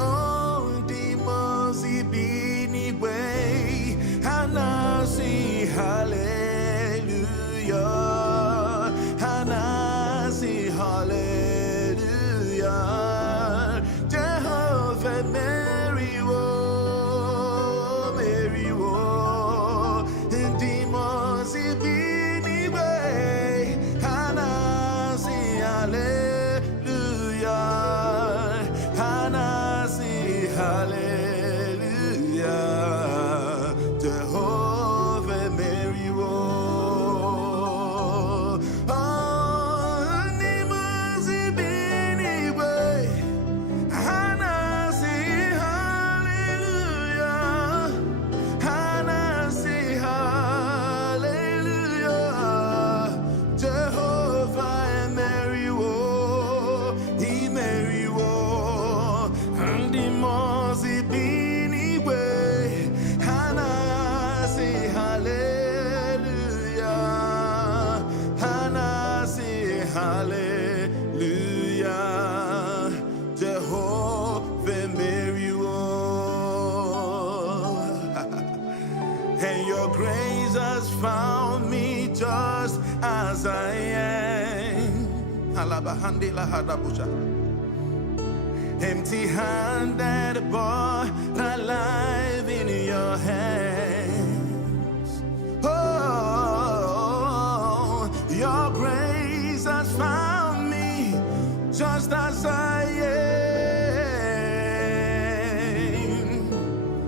Oh, demons be anyway, and I see hallelujah, and I see hallelujah. Jehovah, Mary, oh, Mary, oh, demons be anyway, and I see hallelujah, and I see hallelujah. Jehovah, Mary, oh, demons be anyway, and I see hallelujah, and I see hallelujah. Jehovah and Mary, oh, he Mary, oh, and demons be anyway, and I see hallelujah, and I see hallelujah. Jehovah, Mary, oh. And your grace has found me just as I am. Alabahandela hadabusha. Empty-handed, but alive in your hands. Oh, your grace has found me just as I am.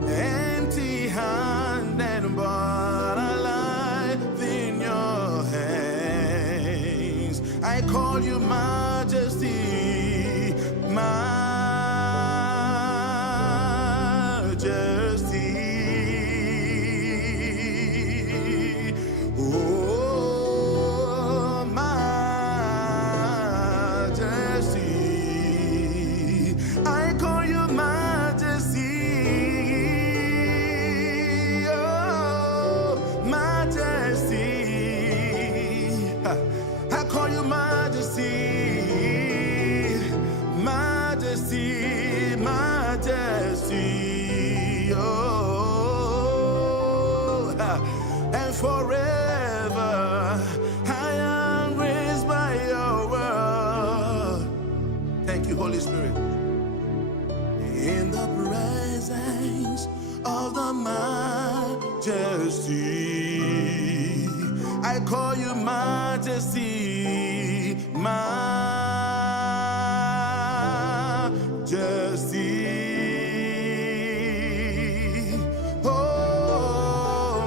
Empty-handed, but alive in your hands. I call you Majesty, Majesty. Oh, Majesty. I call you Majesty. Oh, Majesty. I call you Majesty, Majesty, Majesty. Oh, and forever I am raised by your word. Thank you, Holy Spirit. In the presence of the Majesty, I call you Majesty, Majesty. Oh,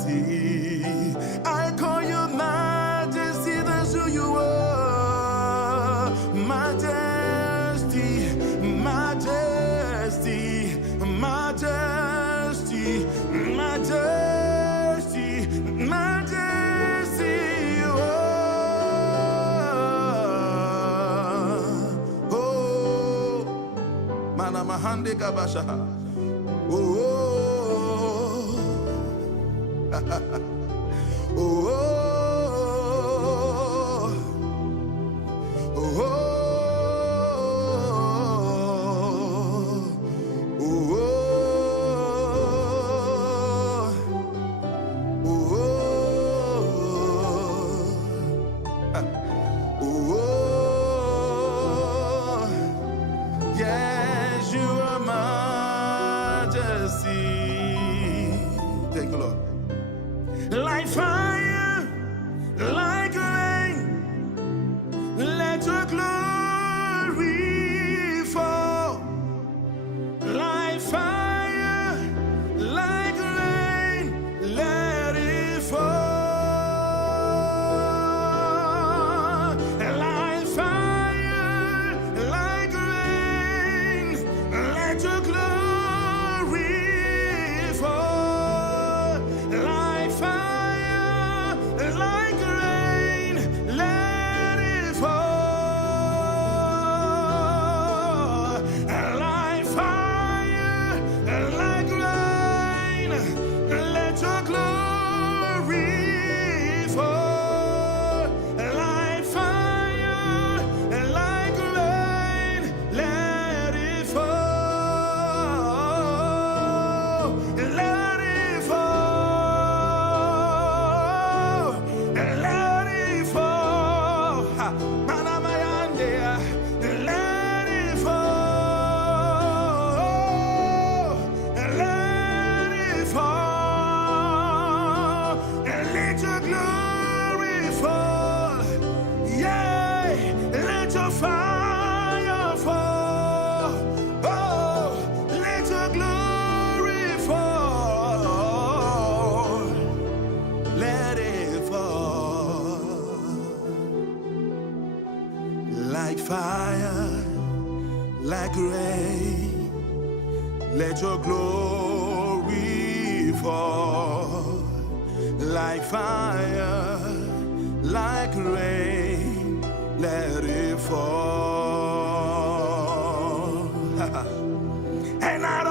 Majesty. I call you Majesty, that's who you are. Majesty, Majesty, Majesty, Majesty, Majesty. Oh, Manamahande Kabasha. Oh, oh, like fire, like rain. Let your glory fall, like fire, like rain. Let it fall. And out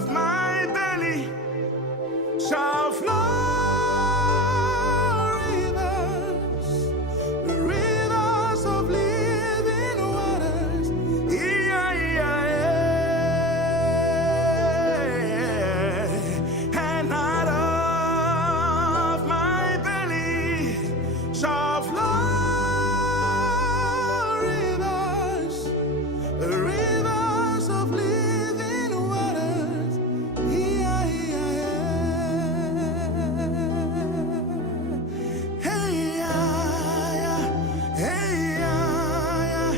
of my belly shall flow rivers of living waters. Yeah, yeah, yeah. And out of my belly shall flow rivers of living waters. Yeah, yeah, yeah. Hey, yeah, yeah. Hey, yeah, yeah.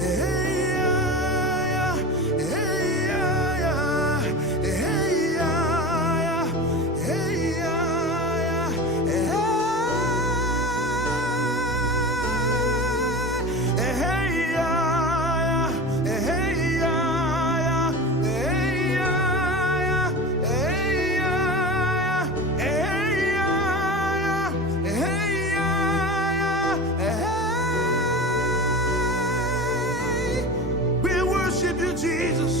Hey, yeah, yeah. Hey, yeah, yeah. Hey, yeah, yeah. Hey, yeah, yeah. Hey, Jesus,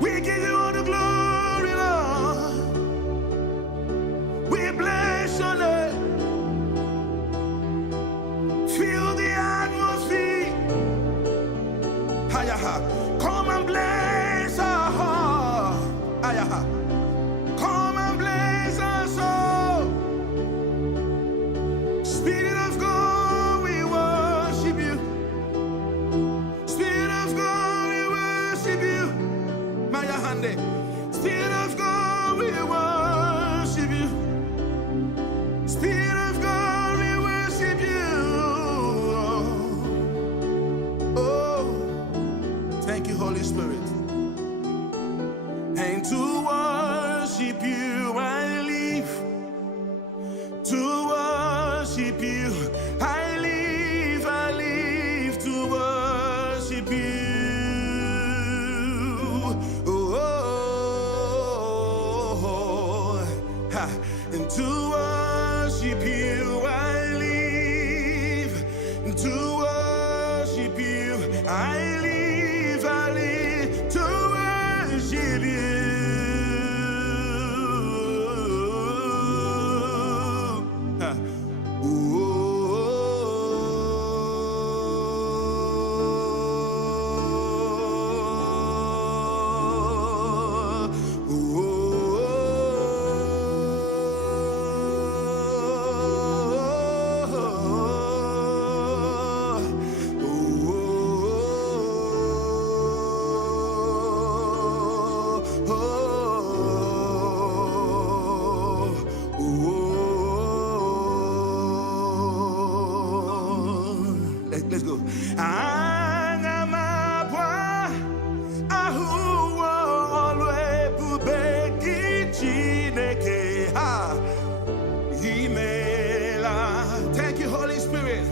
we give you all the glory, Lord. We bless your name. Feel the atmosphere. Ayaha. Come and bless our heart. Ayaha. Come and bless our soul. Spirit of God, we worship you. Spirit of God, we worship you. Maya Hande. Spirit of God, we worship you. Spirit of God, we worship you. Oh, thank you, Holy Spirit. And to worship you, I live. To worship you, I live, to worship you. Oh, ha. And to worship you, I live. To worship you, I live, to worship you. Ha. Let's go. Thank you, Holy Spirit.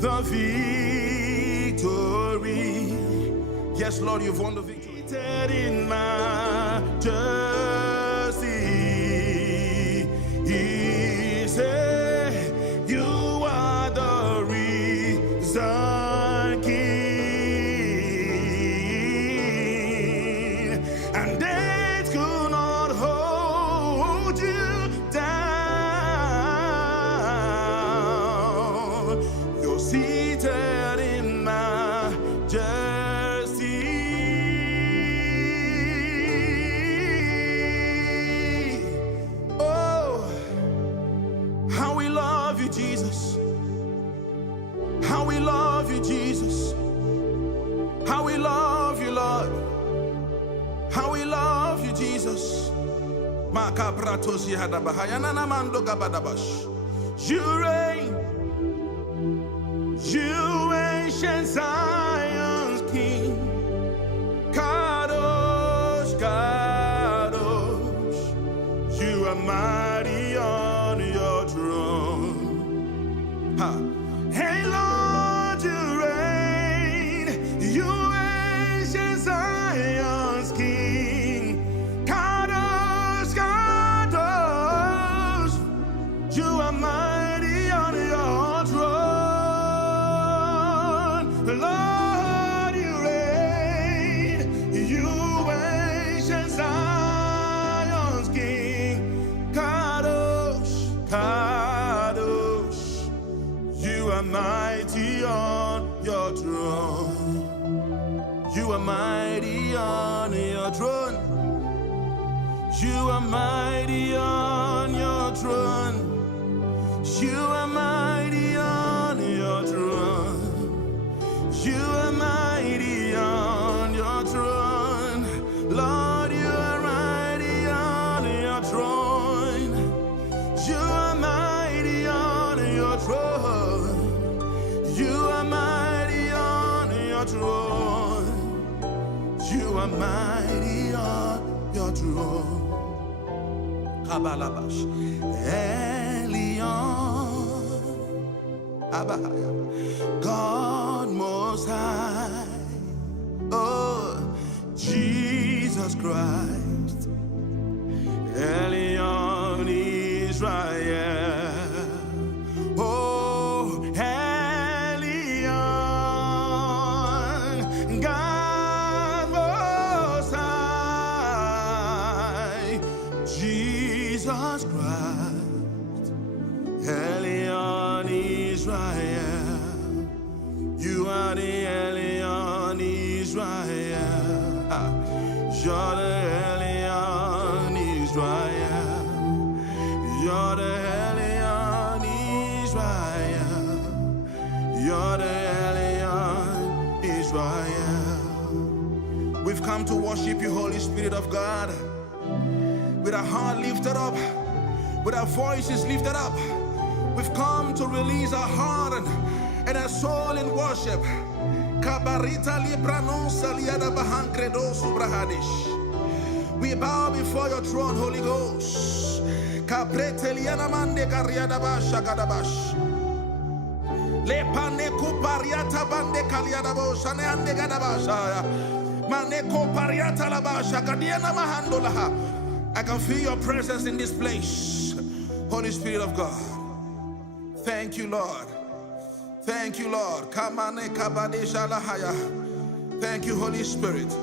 The victory. Yes, Lord, you've won the victory. seated in majesty. He said, you are the risen King, and death could not hold you down. You're seated in majesty. Oh, how we love you, Jesus. How we love you, Jesus. How we love you, Lord. How we love you, Jesus. You reign, you ancient Zion's King. Kadosh, Kadosh, you are mighty on your throne. Ha. Hey Lord, you reign, you ancient Zion's King. Kadosh, Kadosh, you are mighty on your throne. Lord, you reign, you ancient Zion's King. Kadosh, Kadosh, you are mighty on your throne. You are mighty on your throne. You are mighty on your throne. You are mighty on your throne. You are mighty on your throne. Lord, you are mighty on your throne. You are mighty on your throne. You are mighty on your throne. You are mighty on your throne. Kabalabash. Elion. Abahaya. God most high. Oh, Jesus Christ. Elion Israel. Oh, Elion, God most high. Jesus Christ. Elion Israel. You are the Elion Israel. Ah, you're the Elion Israel. You're the Elion Israel. You're the Elion Israel. We've come to worship you, Holy Spirit of God. With our heart lifted up, with our voices lifted up, we've come to release our heart and our soul in worship. We bow before your throne, Holy Ghost. I can feel your presence in this place, Holy Spirit of God. Thank you, Lord. Thank you, Lord. Thank you, Holy Spirit.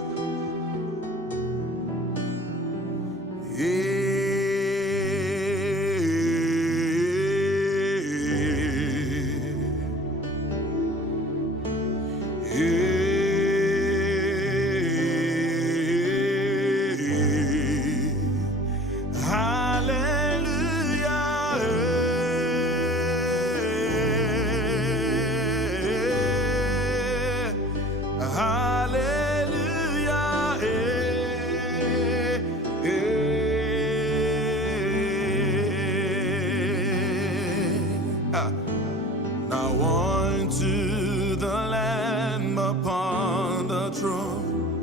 Now unto the Lamb upon the throne,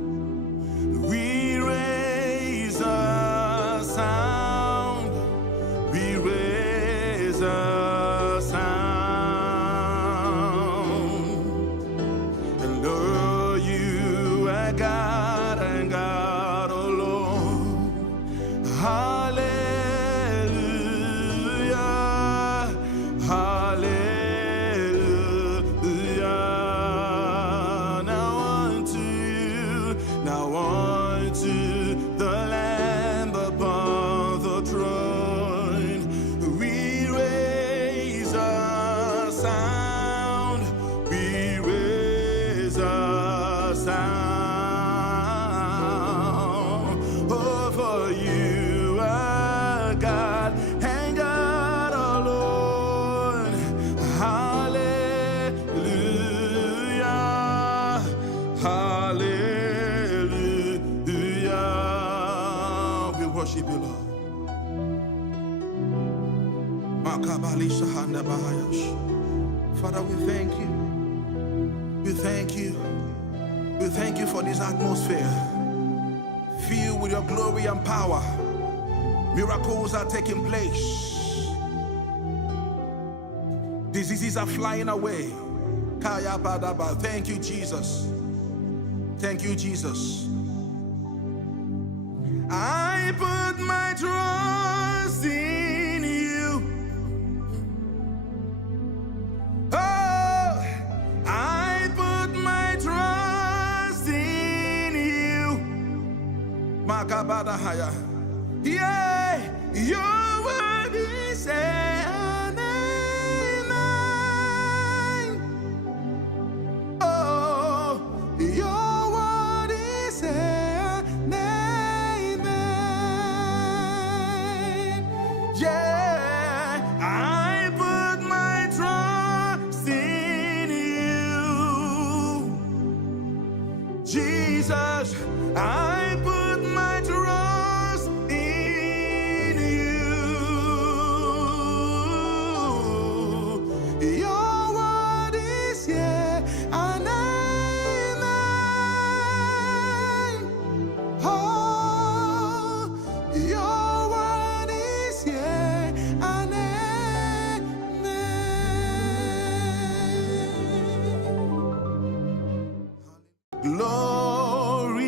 we raise a sound, we raise a sound, and oh, you are God and God Now unto the Lamb upon the throne, we raise a sound, we raise a sound. Oh, for you are God and God alone. Hallelujah, hallelujah. We worship you, Lord. Father, we thank you. We thank you. We thank you for this atmosphere filled with your glory and power. Miracles are taking place. Diseases are flying away. Thank you, Jesus. Thank you, Jesus. I put my trust in you. Oh, I put my trust in you. Makabadahaya. Yeah, your word is an amen. Oh, your word is an amen. Yeah, I put my trust in you. Jesus, I put my trust in you. Your word is yeah, and amen. Oh, your word is yeah, and amen. Glory,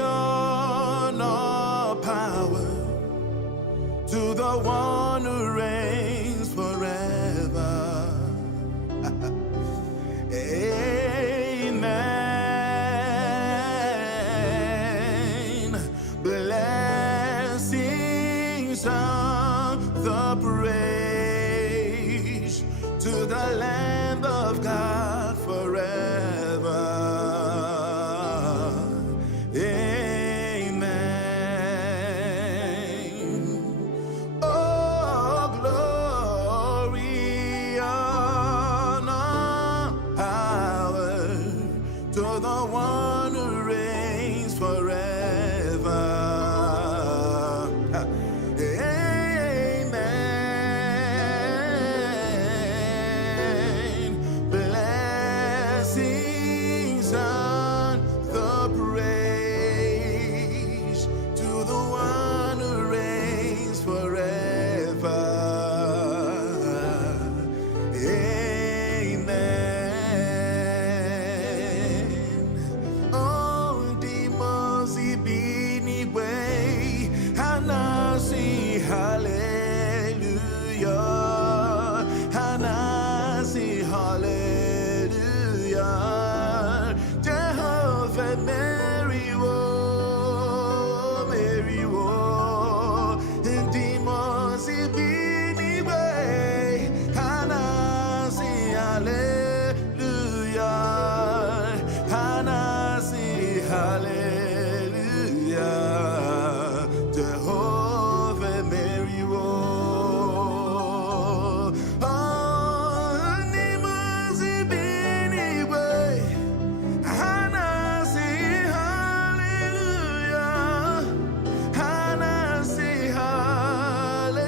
honor, power to the one who reigns forever. Amen. Blessings and the praise to the Lamb of God forever. Amen. Oh, glory, honor, power to the one who reigns forever. Amen. Blessings and the praise to the one who reigns forever. Amen. Oh, demons be anyway, and I see hallelujah, and I see hallelujah. Jehovah, Mary, oh, Mary, oh, and demons be anyway, and I see hallelujah, and I see hallelujah. Jehovah, Mary, oh, demons be anyway, and I see hallelujah, and I see hallelujah.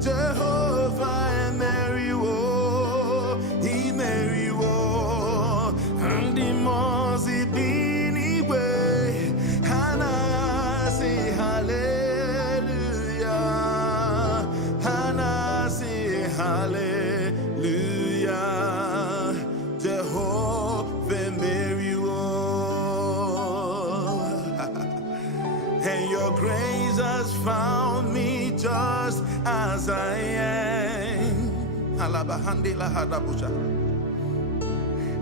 Jehovah and Mary, oh, he Mary, oh, and the mercy be anyway, and I say hallelujah, and I say hallelujah. Jehovah Mary, oh, and your grace has found me just as I am.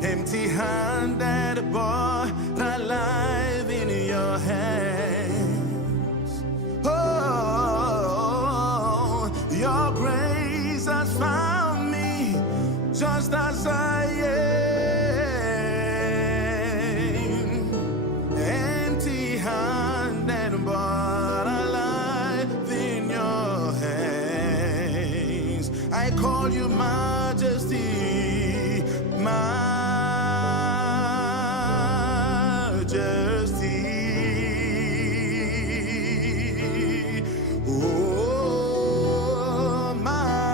And empty-handed but alive in your hands. Oh, your grace has found me just as I am, empty-handed but alive in your hands. I call you Majesty, Majesty. Oh, Majesty.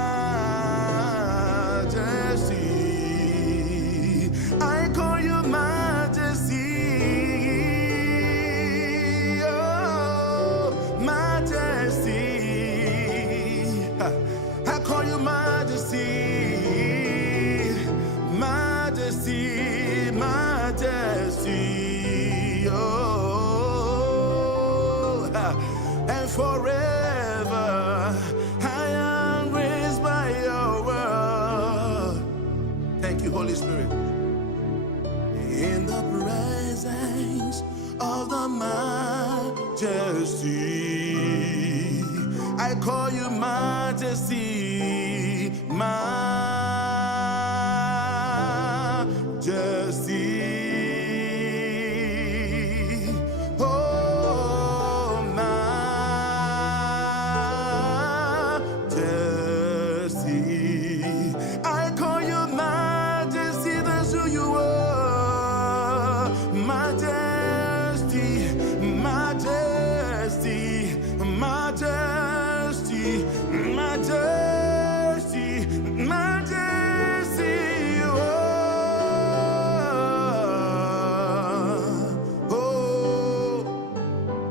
I call you Majesty. Oh, Majesty. I call you Majesty. Majesty, Majesty, oh, and forever I am raised by your word. Thank you, Holy Spirit. In the presence of the Majesty, I call you Majesty, Majesty. Oh, Majesty. I call you Majesty, that's who you are. Majesty, Majesty, Majesty, Majesty, Majesty.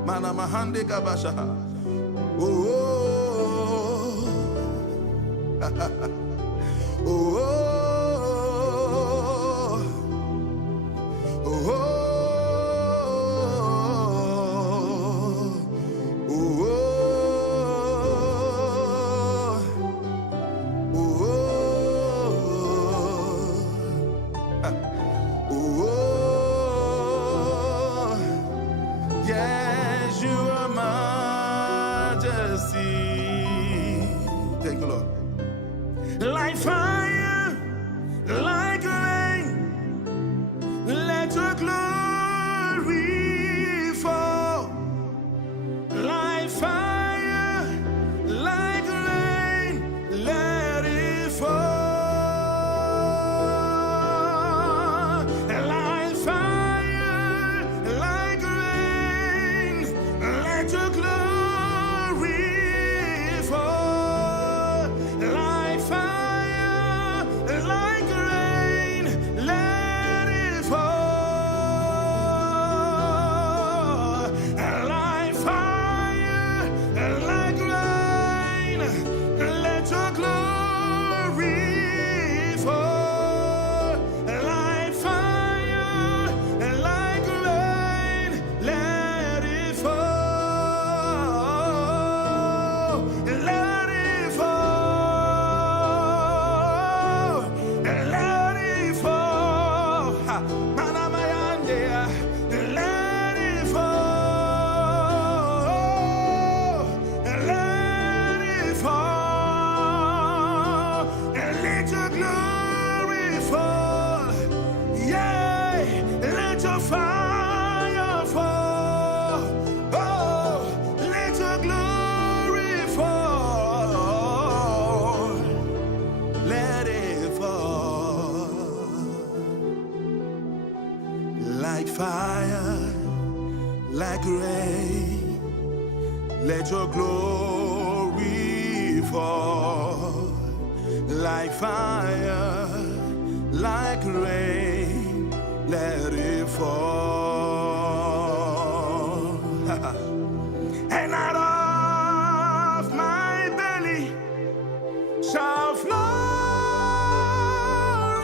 Manamahande kabashaha. Oh, oh, oh, oh, oh, oh. Yes, you are Majesty. Thank you, Lord. Like fire, like rain, let your glory fall. Like fire, like rain, let it fall. Like fire, like rain, let your glory fall. Like fire, like rain, let it fall. Like fire, like rain, let your glory fall. Like fire, like rain, let it fall. Let it fall. Let it fall. Ha. Manamayande. Let it fall. Let it fall. Let your glory fall. Yeah. Let your fire fall. Oh, let your glory fall. Let it fall. Like fire, like rain, let your glory fall. Like fire, like rain, let it fall. And out of my belly shall flow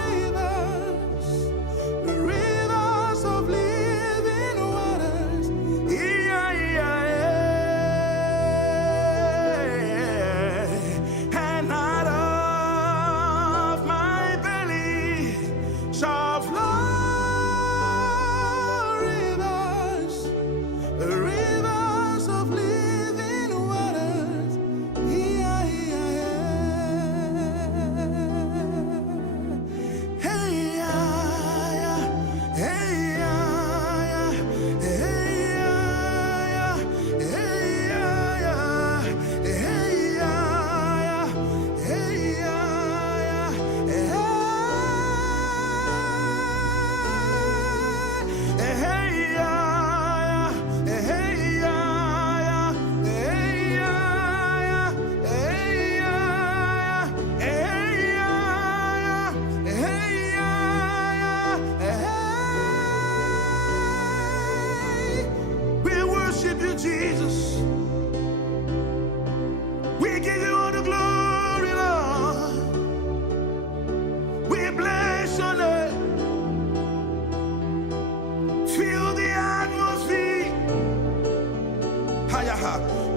rivers, rivers of living waters. Yeah, yeah, yeah. And out of my belly shall flow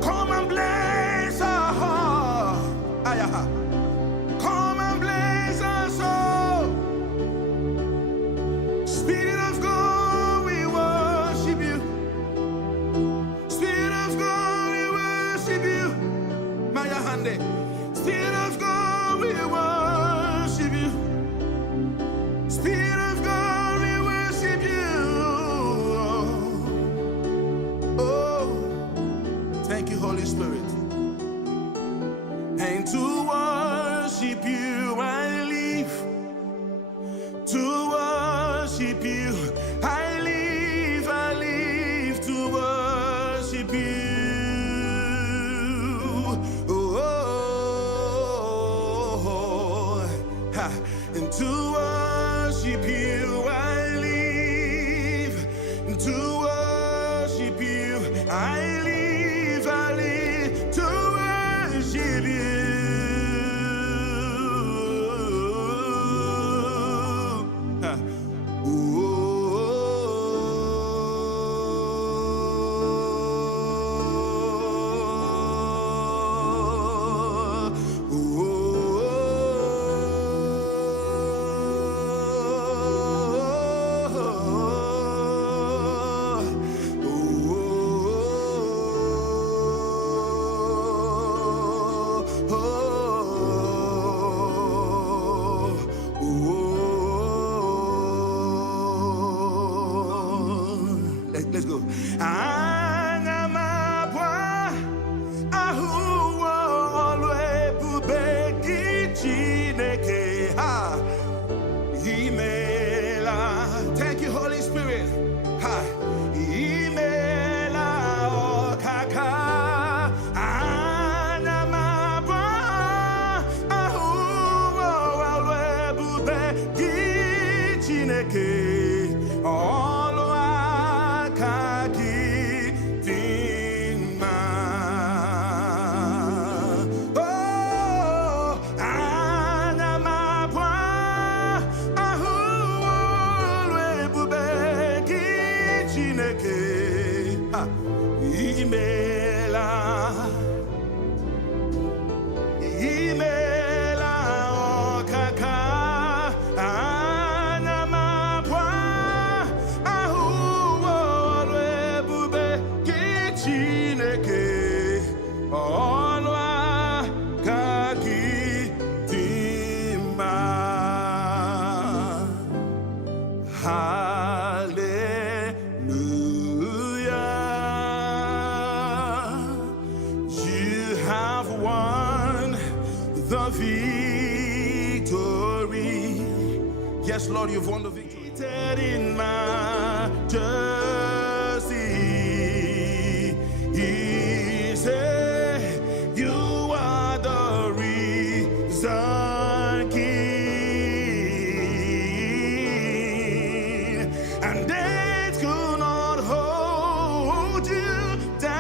Come and bless our heart. Come and bless our soul. Spirit of God, we worship you. Spirit of God, we worship you. Maya Hande. Spirit of God, we worship you. Spirit of God, we worship you. Oh, thank you, Holy Spirit. And to worship you I live. To worship you I live to worship you. And to worship you I live. To worship you I live to worship you. Let's go. Thank you, Holy Spirit. The victory. Yes, Lord, you've won the victory. In majesty, He said, you are the risen King, and death could not hold you down.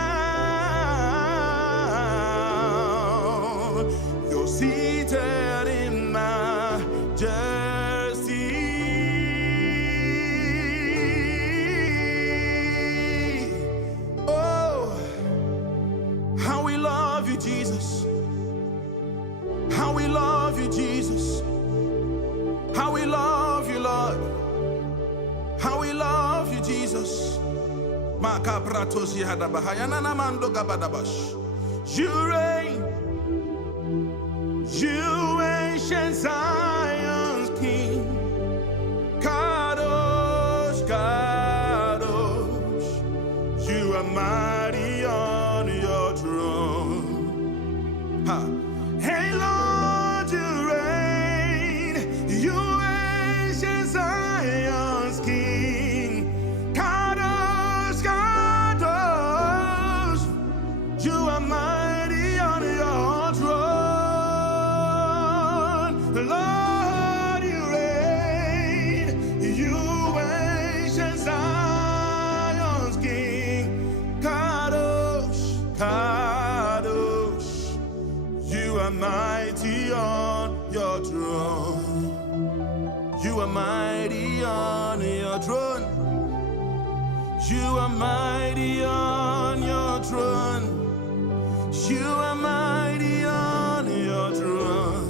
You're seated in majesty. Oh, how we love you, Jesus. How we love you, Jesus. How we love you, Lord. How we love you, Jesus. You reign. You ancient Zion's King, Kadosh, Kadosh, you are mighty on your throne. Hey Lord, you reign, you ancient Zion's King, Kadosh, Kadosh, you are mighty on your throne. Lord, you reign, you ancient Zion's King, Kadosh, Kadosh, you are mighty on your throne. You are mighty on your throne. You are mighty on your throne. You are mighty on your throne.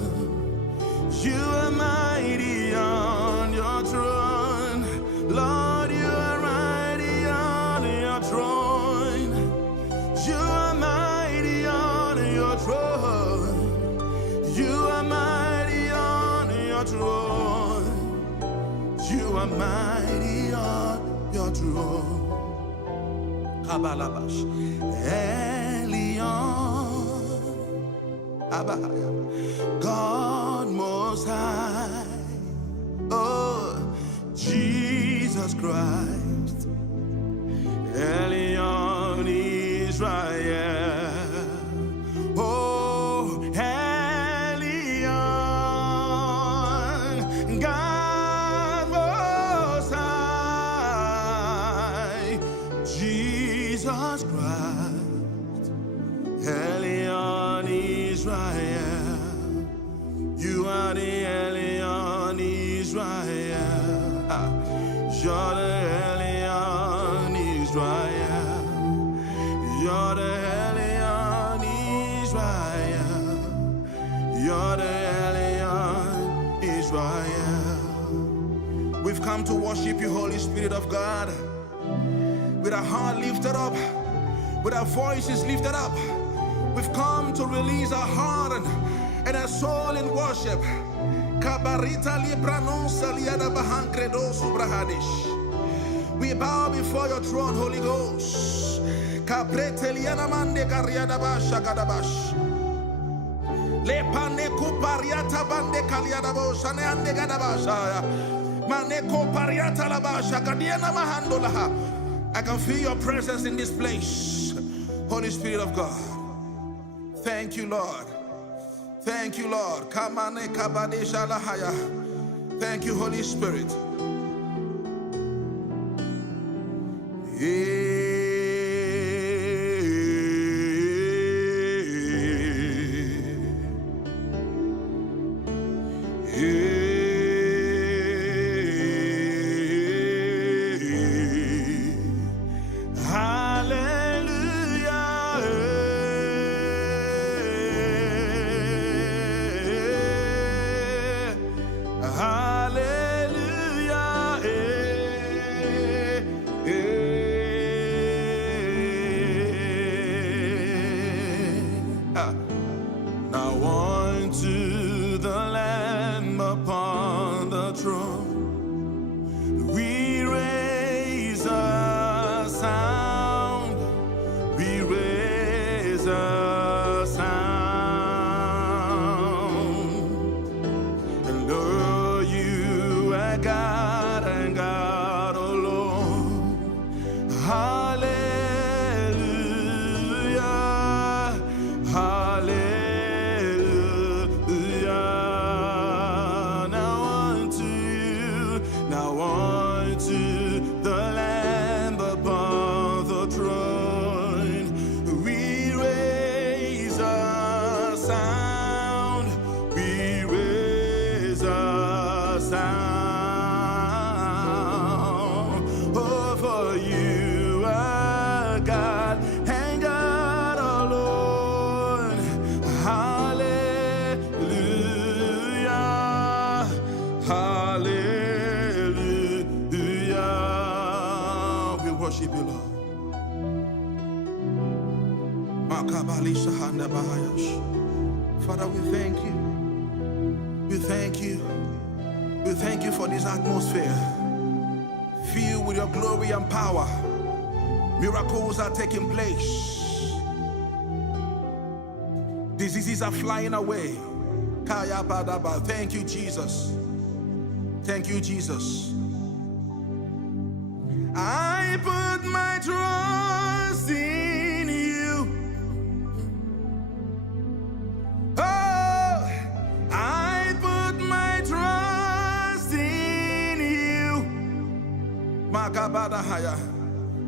You are mighty on your throne. Lord, you are mighty on your throne. You are mighty on your throne. You are mighty on your throne. You are mighty on your throne. Kabalabash. God Most High, oh Jesus Christ, Elion Israel, oh Elion, God Most High, Jesus Christ, Elion Israel, you are the Elion Israel, you're the Elion Israel, you're the Elion Israel, you're the Elion Israel. We've come to worship you, Holy Spirit of God, with our heart lifted up, with our voices lifted up. We've come to release our heart and our soul in worship. We bow before your throne, Holy Ghost. I can feel your presence in this place, Holy Spirit of God. Thank you, Lord. Thank you, Lord. Thank you, Holy Spirit. Now unto the Lamb upon the throne, we raise a sound, we raise a sound, and lo, you are God and God alone. Hallelujah. Worship you, Lord. Father, we thank you. We thank you. We thank you for this atmosphere filled with your glory and power. Miracles are taking place. Diseases are flying away. Thank you, Jesus. Thank you, Jesus. I put my trust in you. Oh, I put my trust in you. Makabadahaya.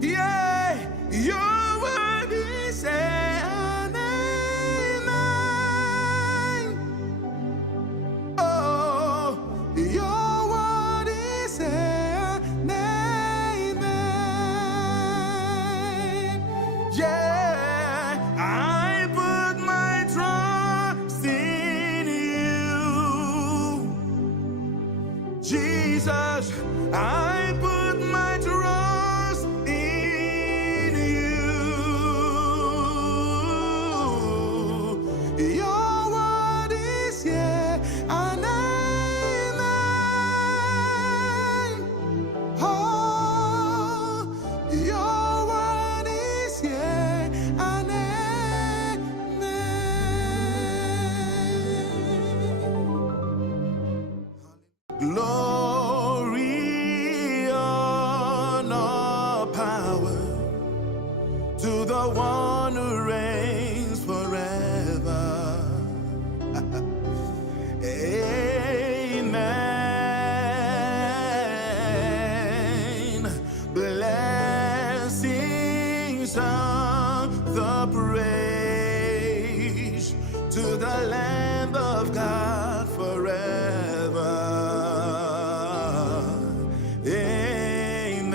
Yeah, your word is an amen. Oh, your word is an amen. Yeah, I put I put my trust in you. Your word is yeah and amen. Oh, your word is yeah and amen. Glory, honor, power to the one who reigns forever. Amen. Blessings and the praise to the Lamb of God forever. Amen.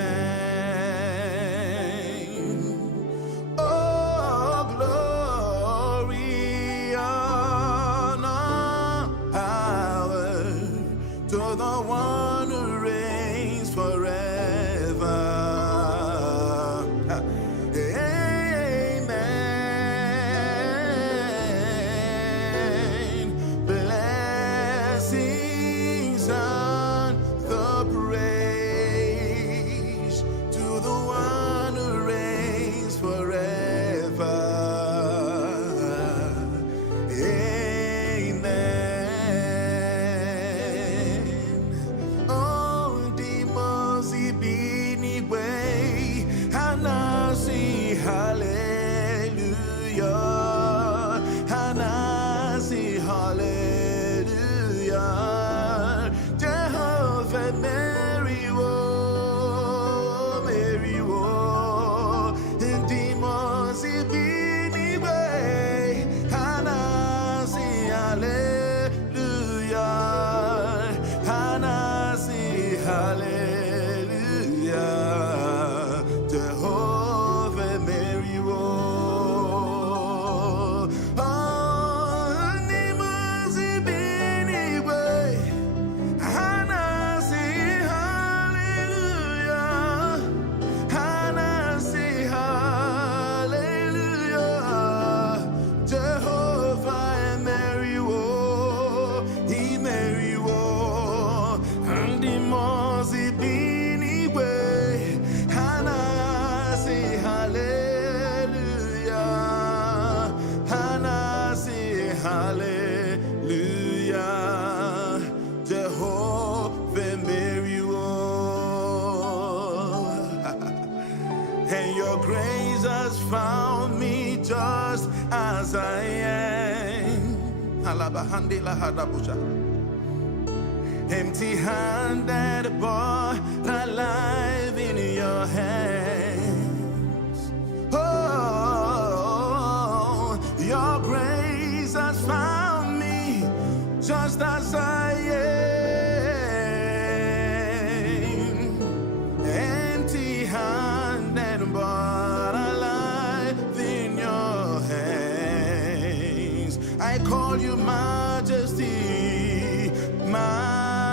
Oh, glory, honor, power to the one who reigns forever. Amen. Blessings and the praise to the one who reigns forever. Amen. Oh, demons be anyway, and I see hallelujah, and I see hallelujah. Jehovah, Mary, oh, Mary, oh, demons be anyway, and I see hallelujah, and I see hallelujah. Jehovah, Mary, oh, demons be anyway, and I see hallelujah, and I see hallelujah. Jehovah and Mary, oh, he Mary, oh, and the mercy be anyway, and I say hallelujah, and I say hallelujah. Jehovah Mary, oh, and your grace has found me just as I am. Alabahandela hadabusha. Empty-handed, but alive in your hands. Oh, your grace has found me just as I am. Empty-handed, but alive in your hands. I call you Majesty, Majesty.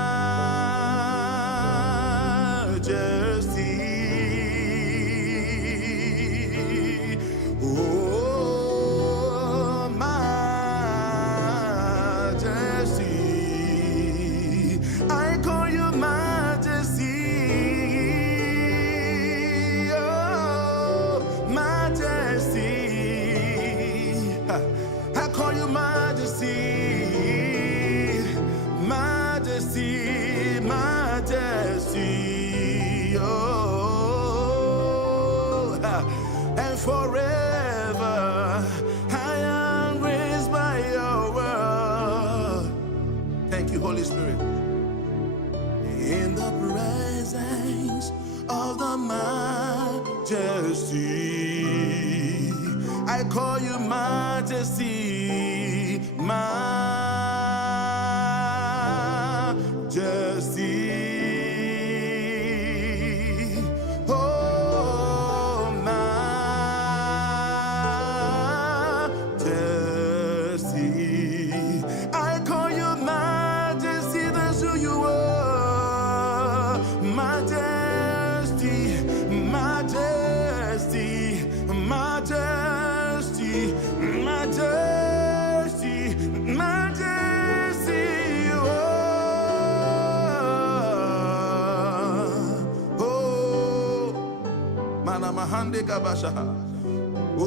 Oh, Majesty. I call you Majesty. Oh, Majesty. I call you Majesty. Majesty, Majesty, oh, and forever I am raised by your word. Thank you, Holy Spirit. In the presence of the Majesty, I call you Majesty, Majesty. Oh, Majesty. I call you Majesty, that's who you are. Mahande Kabasha. Oh,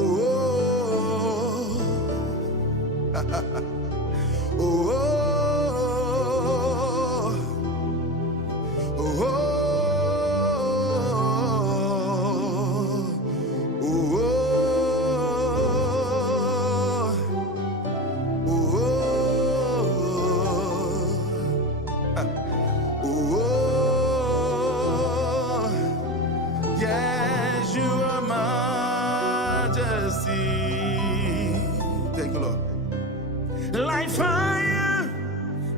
oh, oh, yes, you are majesty. Thank you, Lord. Like fire,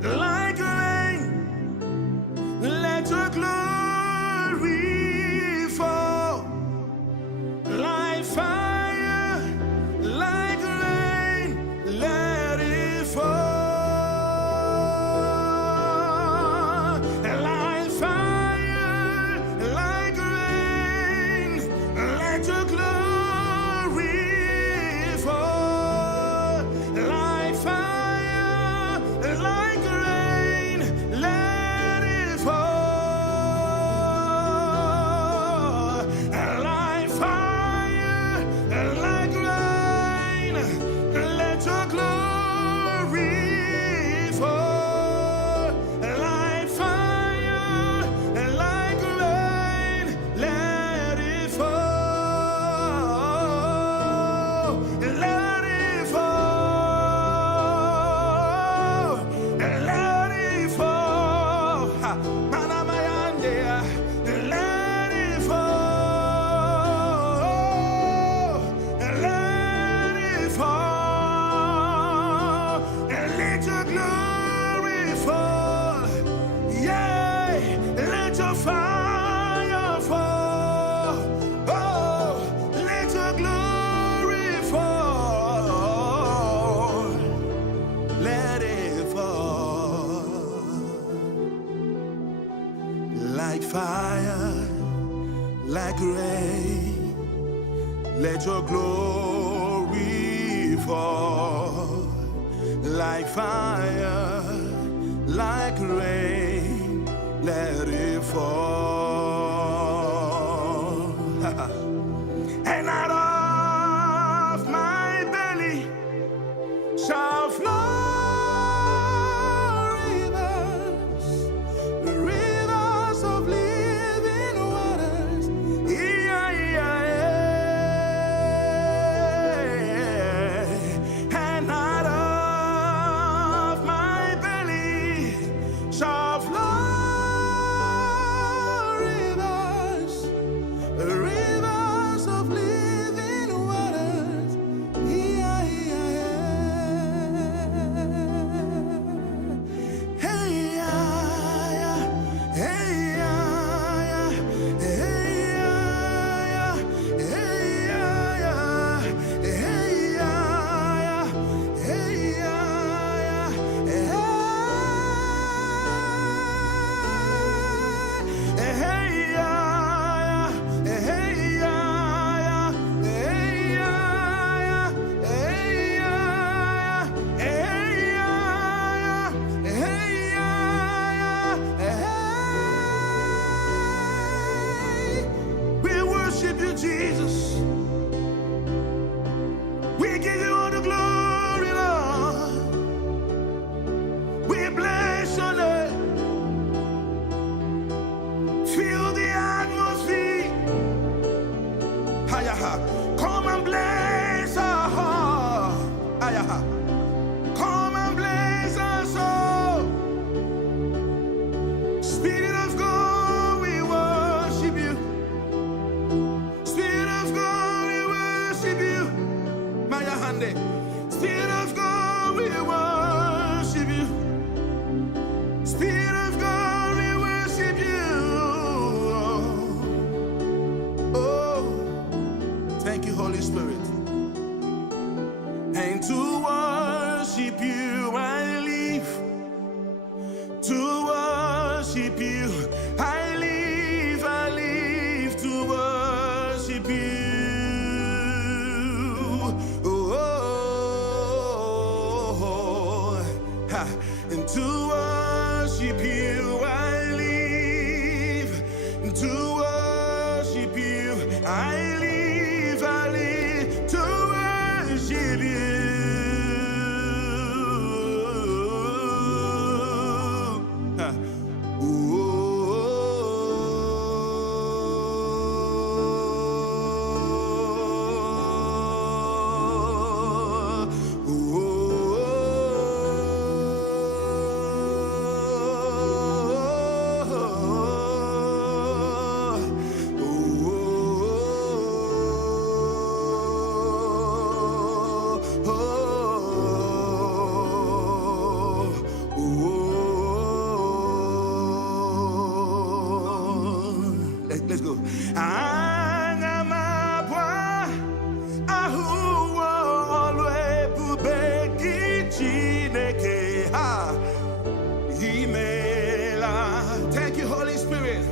like rain, let your glory fall. Like fire, like rain, let it fall. Like fire, like rain, let your glory fall. Like fire, like rain, let it fall. Like fire, like rain, let your glory fall. Like fire, like rain, let it fall. Let it fall. Let it fall. Ha. Manamayande. Let it fall. Let it fall. Let your glory fall. Yeah. Let your fire fall. Oh, let your glory fall. Let it fall. Like fire, like rain, let your glory fall. Like fire, like rain, let it fall. And out of my belly shall flow rivers of living waters. Yeah, yeah, yeah. And out of my belly shall flow rivers of living waters. Yeah, yeah, yeah. Hey, yeah, yeah. Hey, yeah, yeah. Hey, yeah, yeah. Hey, yeah, yeah. Hey, yeah, yeah. Hey, yeah, yeah. Hey, yeah, yeah. Hey, yeah, yeah. Hey, yeah, yeah. Hey, yeah, yeah. Hey, yeah, yeah. We worship you, Jesus. We give you all the glory, Lord. We bless your name. Feel the atmosphere. Hayaha. Come and bless our heart. Hayaha. Come and bless our soul. Spirit of God, we worship you. Spirit of God, we worship you. Maya Hande. Spirit of God, we worship you. Spirit of God, we worship you. Oh, thank you, Holy Spirit. And to worship you I live. To worship you I live. I live to worship you. Oh, ha. And to worship you I live. To worship you I live to worship you. Let's go. Thank you, Holy Spirit.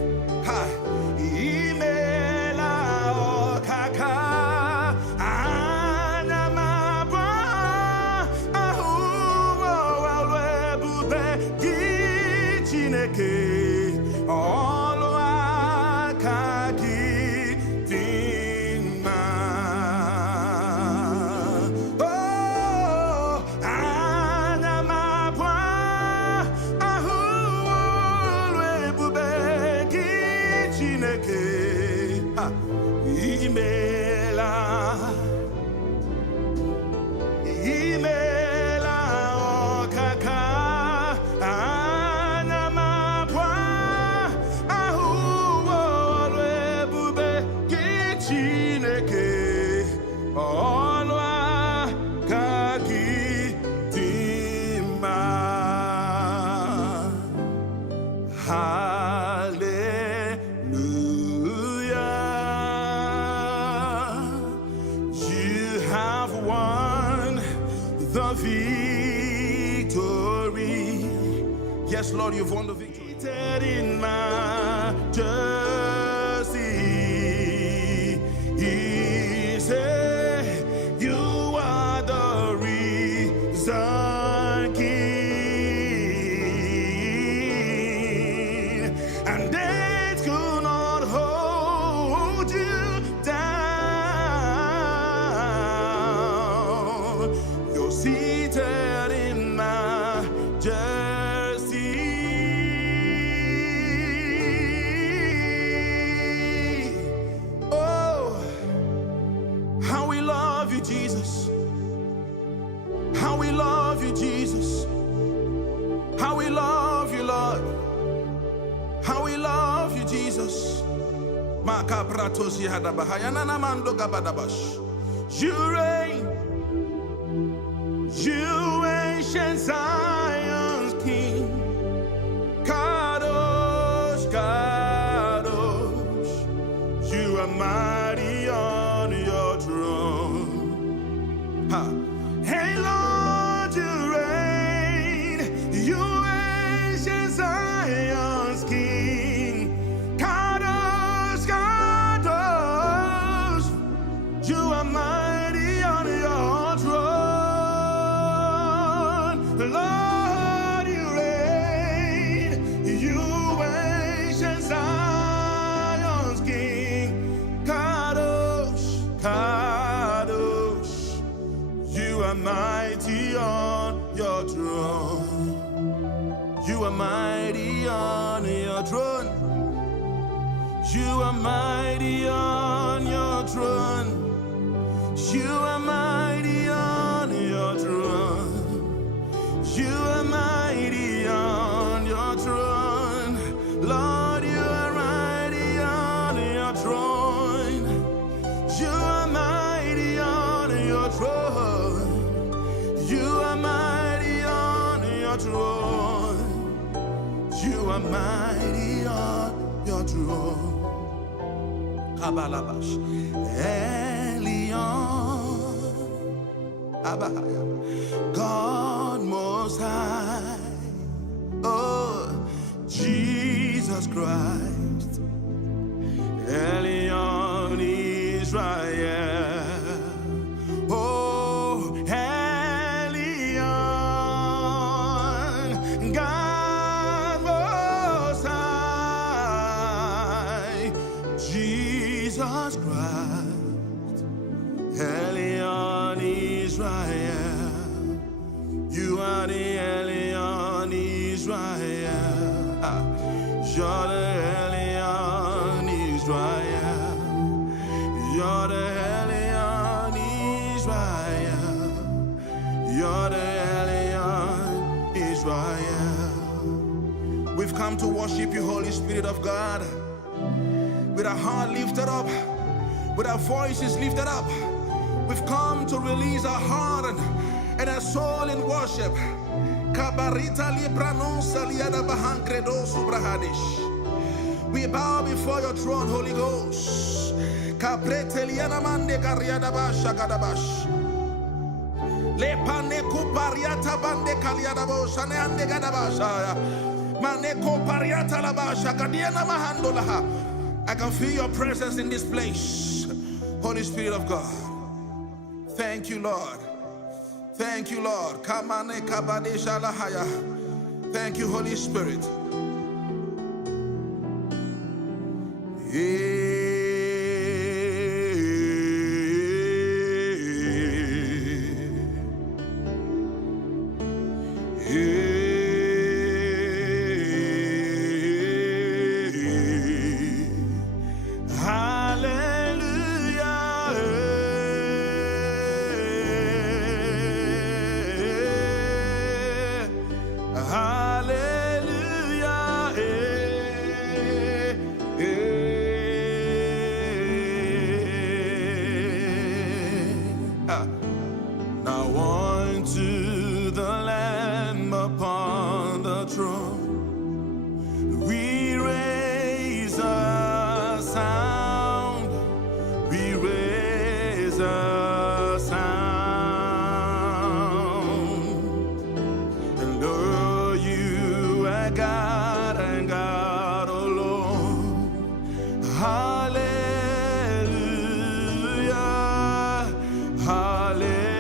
The victory. Yes, Lord, you've won the victory. In majesty, He said, you are the risen King, and death could not hold you down. You're seated in majesty. Oh, how we love you, Jesus. How we love you, Jesus. How we love you, Lord. How we love you, Jesus. You reign. You ancient Zion's King, Kadosh, Kadosh, you are mighty on your throne. Hey Lord, you reign, you ancient Zion's King, Kadosh, Kadosh, you are mighty on your throne. Lord, you reign, you ancient Zion's King, Kadosh, Kadosh, you are mighty on your throne. You are mighty on your throne. You are mighty on your throne. You are mighty on your throne. You are mighty on your throne. Lord, you are mighty on your throne. You are mighty on your throne. You are mighty on your throne. You are mighty on your throne. Kabalabash. God Most High, oh, Jesus Christ, Elion Israel, oh, Elion, God Most High, Jesus Jesus Christ, Elion Israel. You are the Elion Israel. You're the Elion Israel. You're the Elion Israel. You're the Elion Israel. We've come to worship you, Holy Spirit of God. With our heart lifted up, with our voices lifted up, we've come to release our heart and our soul in worship. We bow before your throne, Holy Ghost. I can feel your presence in this place, Holy Spirit of God. Thank you, Lord. Thank you, Lord. Thank you, Holy Spirit. Now unto the Lamb upon the throne, we raise a sound, we raise a sound, and oh, you are God and God alone. Hallelujah, hallelujah.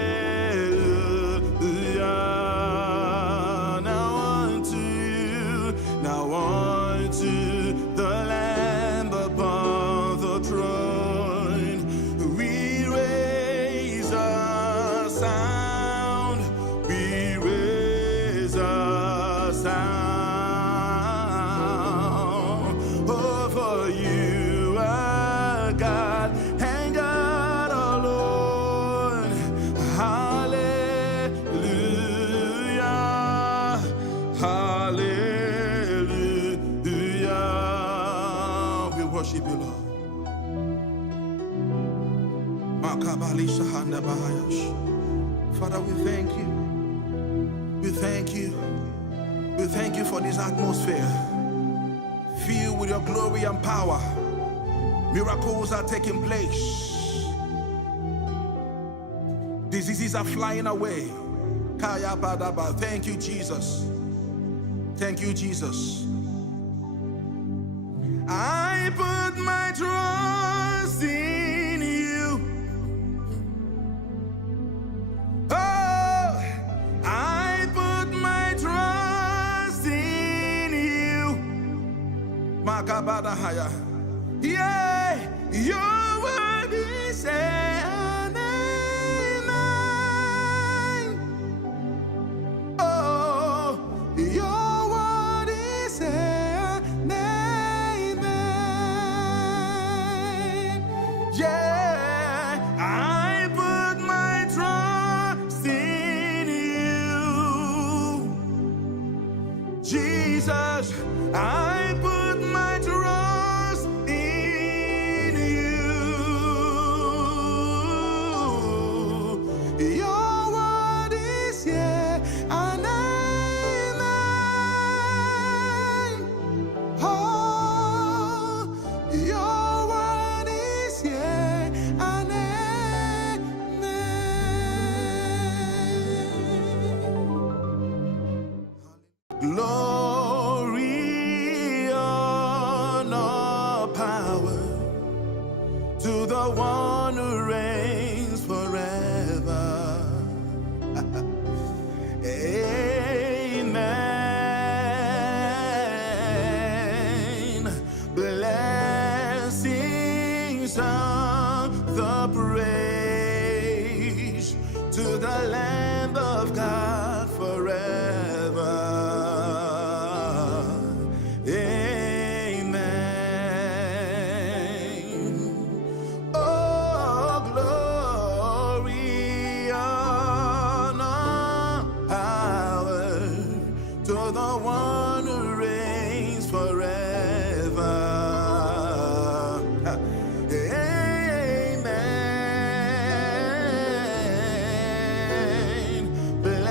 Worship you, Lord. Father, we thank you. We thank you. We thank you for this atmosphere filled with your glory and power. Miracles are taking place. Diseases are flying away. Thank you, Jesus. Thank you, Jesus. I put my trust in you. Oh, I put my trust in you. Makabadahaya. Yeah, your word is an amen. Oh, your word is an amen. Yeah, I put my trust in you. Jesus, I put my trust in you. Your word is yeah, and amen. Oh, your word is yeah, and amen. Glory, honor, power to the one who reigns forever. Amen. Blessings sung the praise to the Lamb of God forever. Amen. Oh, glory, honor, power to the one who reigns forever. Amen. Blessings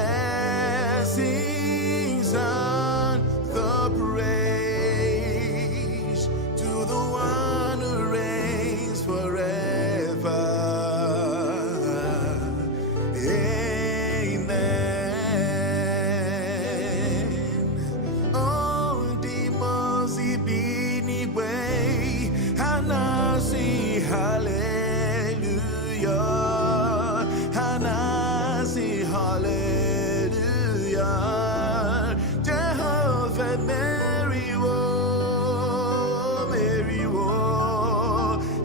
and the praise to the one who reigns forever. Amen. Oh, demons be way, and I see hallelujah, and I see hallelujah. Jehovah, Mary, Mary,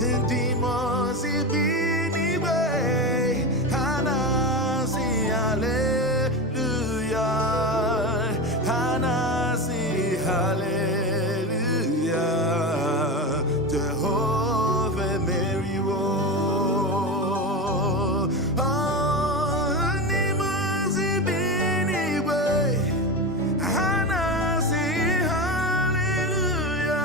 and demons be way, and I see hallelujah, and I see hallelujah. Jehovah, Mary, oh, demons be way, and I see hallelujah,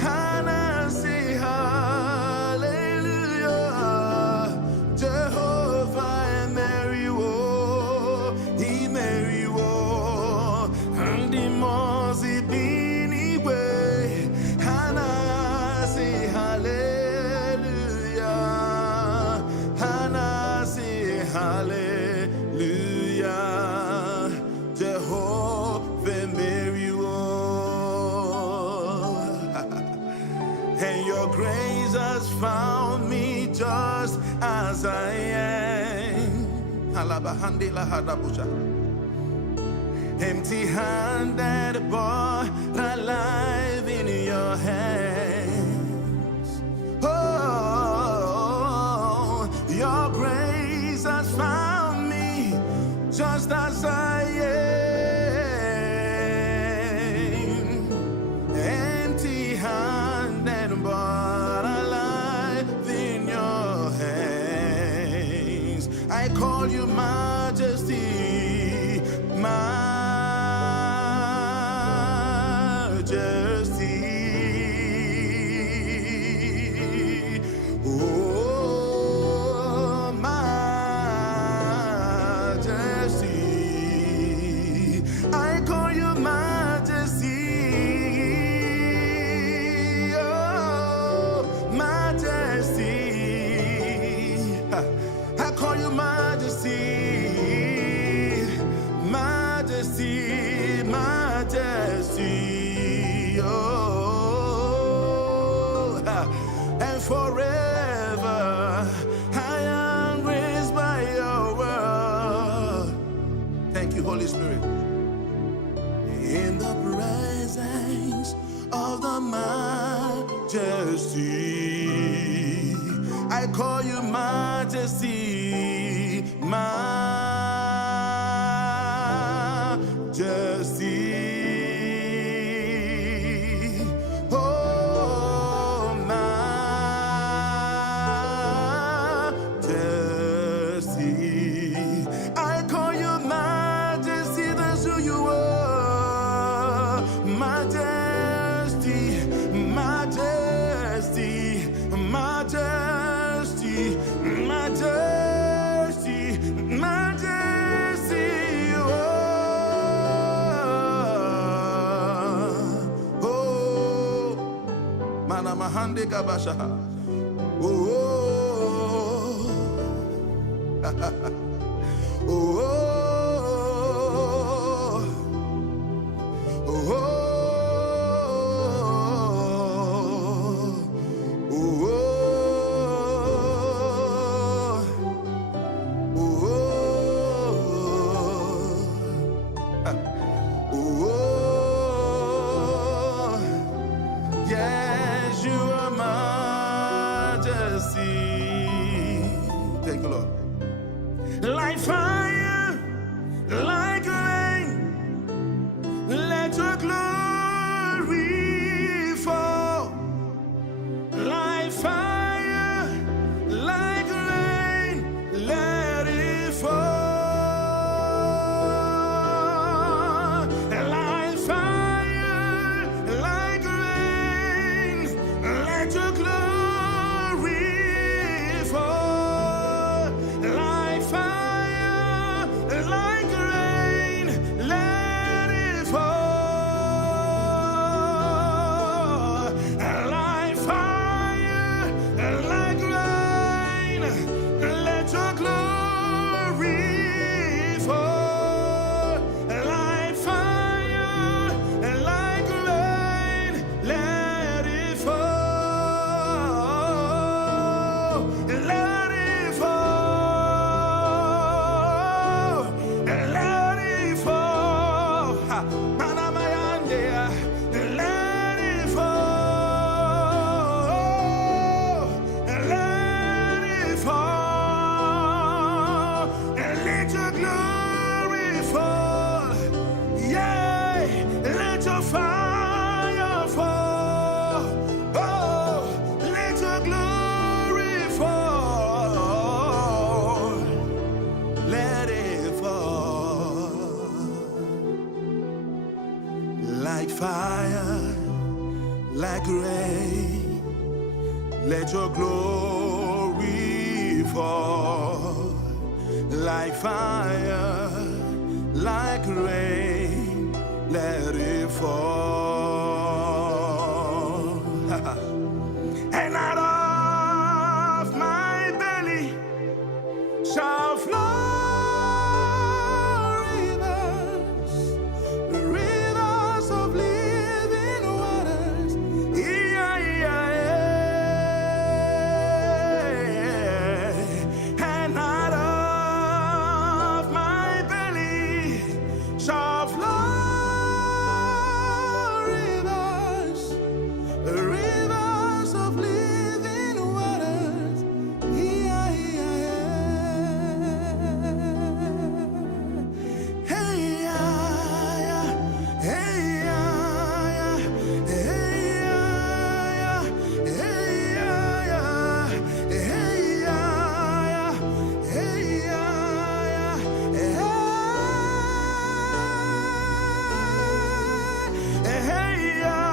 and I see hallelujah. Jehovah and Mary, he Mary, and demons be way, and I see hallelujah, and I see hallelujah. Jehovah, Mary, and your grace has found me just as I am. Empty-handed, but alive in your hands. Oh, your grace has found me just as I am. Empty-handed, but alive in your hands. I call you Majesty, Majesty. Oh, Majesty. I call you Majesty. Oh, Majesty. I call you Majesty, Majesty, Majesty, oh, and forever I am raised by your word. Thank you, Holy Spirit. In the presence of the Majesty, I call you Majesty, Majesty. Oh, Majesty. I call you Majesty, that's who you are. Majesty, Majesty, Majesty, Majesty, Majesty, oh, Manamahande Kabashaha, oh, oh, oh, oh. Yes, you are mine. majesty. Thank you, Lord. Like fire, like rain, let your glory fall. Like fire, like rain, let it fall. Like fire, like rain, let your glory fall. Like fire, like rain, let it fall. Like fire, like rain, let your glory fall. Like fire, like rain, let it fall. Let it fall. Let it fall. Ha. Manamayande. Let it fall. Let it fall. Let your glory fall. Yeah. Let your fire fall. Oh, let your glory fall. Let it fall. Like fire, like rain, let your glory fall. Like fire, like rain, let it fall. And out of my belly shall flow rivers of living waters. Yeah, yeah, yeah. And out of my belly shall flow rivers of living waters. Yeah, yeah, yeah. Hey, yeah, yeah. Hey, yeah, yeah. Hey, yeah, yeah. Hey, yeah, yeah. Hey, yeah, yeah. Hey, yeah, yeah. Hey, yeah, yeah. Hey, yeah,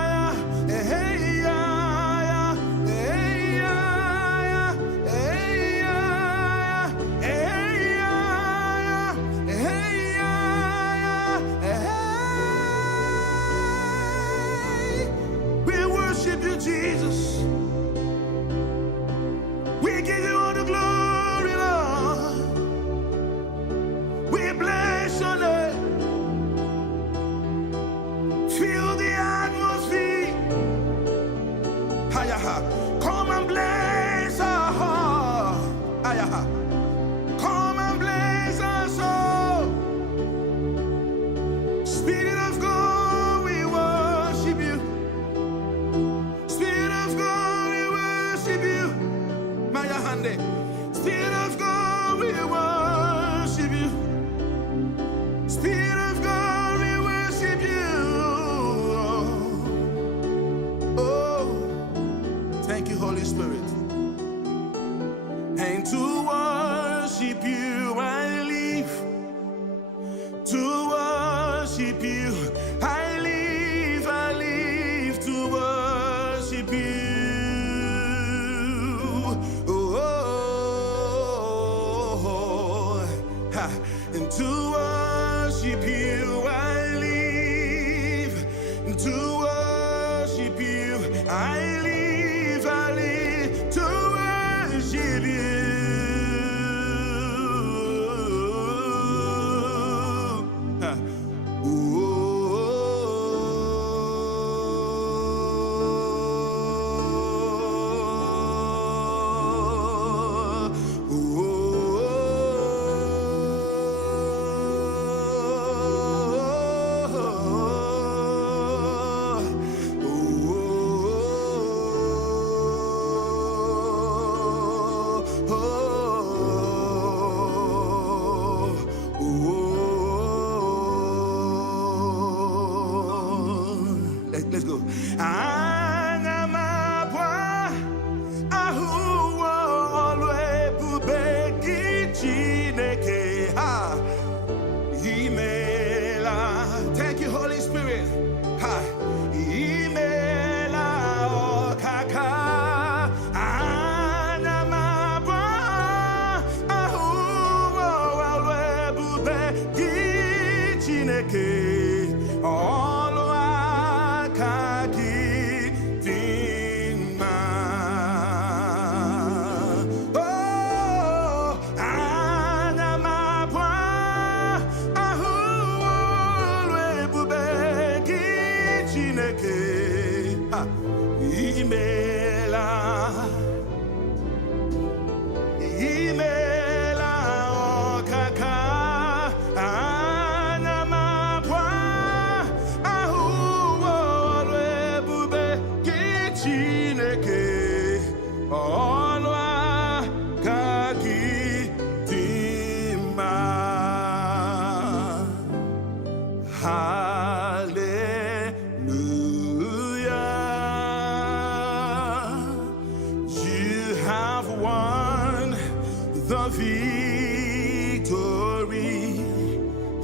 yeah. Hey, yeah, yeah. Hey, yeah, yeah. Hey, yeah, yeah. Hey, yeah, yeah. Hey. We worship you, Jesus. We give you all the glory, Lord. We bless your name. Feel the atmosphere. Hayaha. Come and bless our heart. Hayaha. Come and bless our soul. Spirit of God, we worship you. Spirit of God, we worship you. Maya Hande. Spirit of God, we worship you. Spirit of God, we worship you. Oh, thank you, Holy Spirit. And to worship you, I live. To worship you, I live to worship you. Oh, ha. And to worship you, I live. To worship you, I live to worship you. Let's go. Anamabwa ahuwo olwe bubeki chineke ha imela. Thank you, Holy Spirit. Ha imela okaka anamabwa ahuwo olwe bubeki chineke.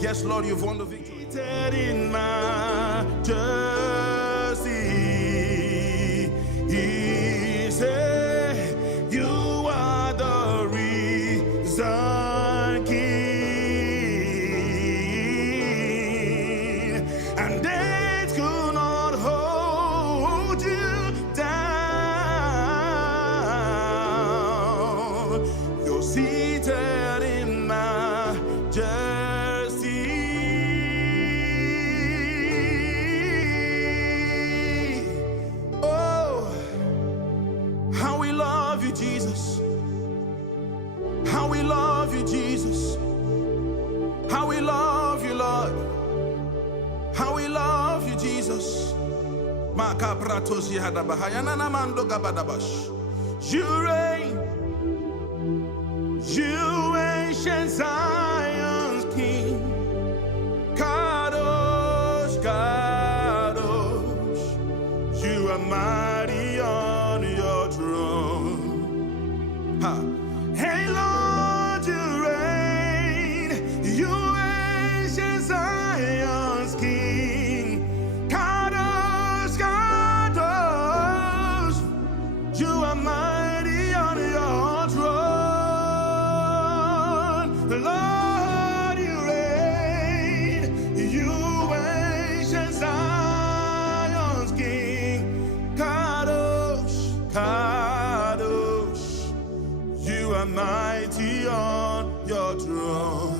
Yes, Lord, you've won the victory. In majesty, He said, you are the risen King, and death could not hold you down. You're seated in majesty. Jesus, how we love you, Jesus, how we love you, Lord, how we love you, Jesus. You reign, you ancient Zion's King, Kadosh, Kadosh, you are mighty on your throne. Hey Lord, you reign, you ancient Zion's King, Kadosh, Kadosh, you are mighty on your throne. Lord, you reign, you ancient Zion's King, Kadosh, Kadosh, you are mighty on your throne.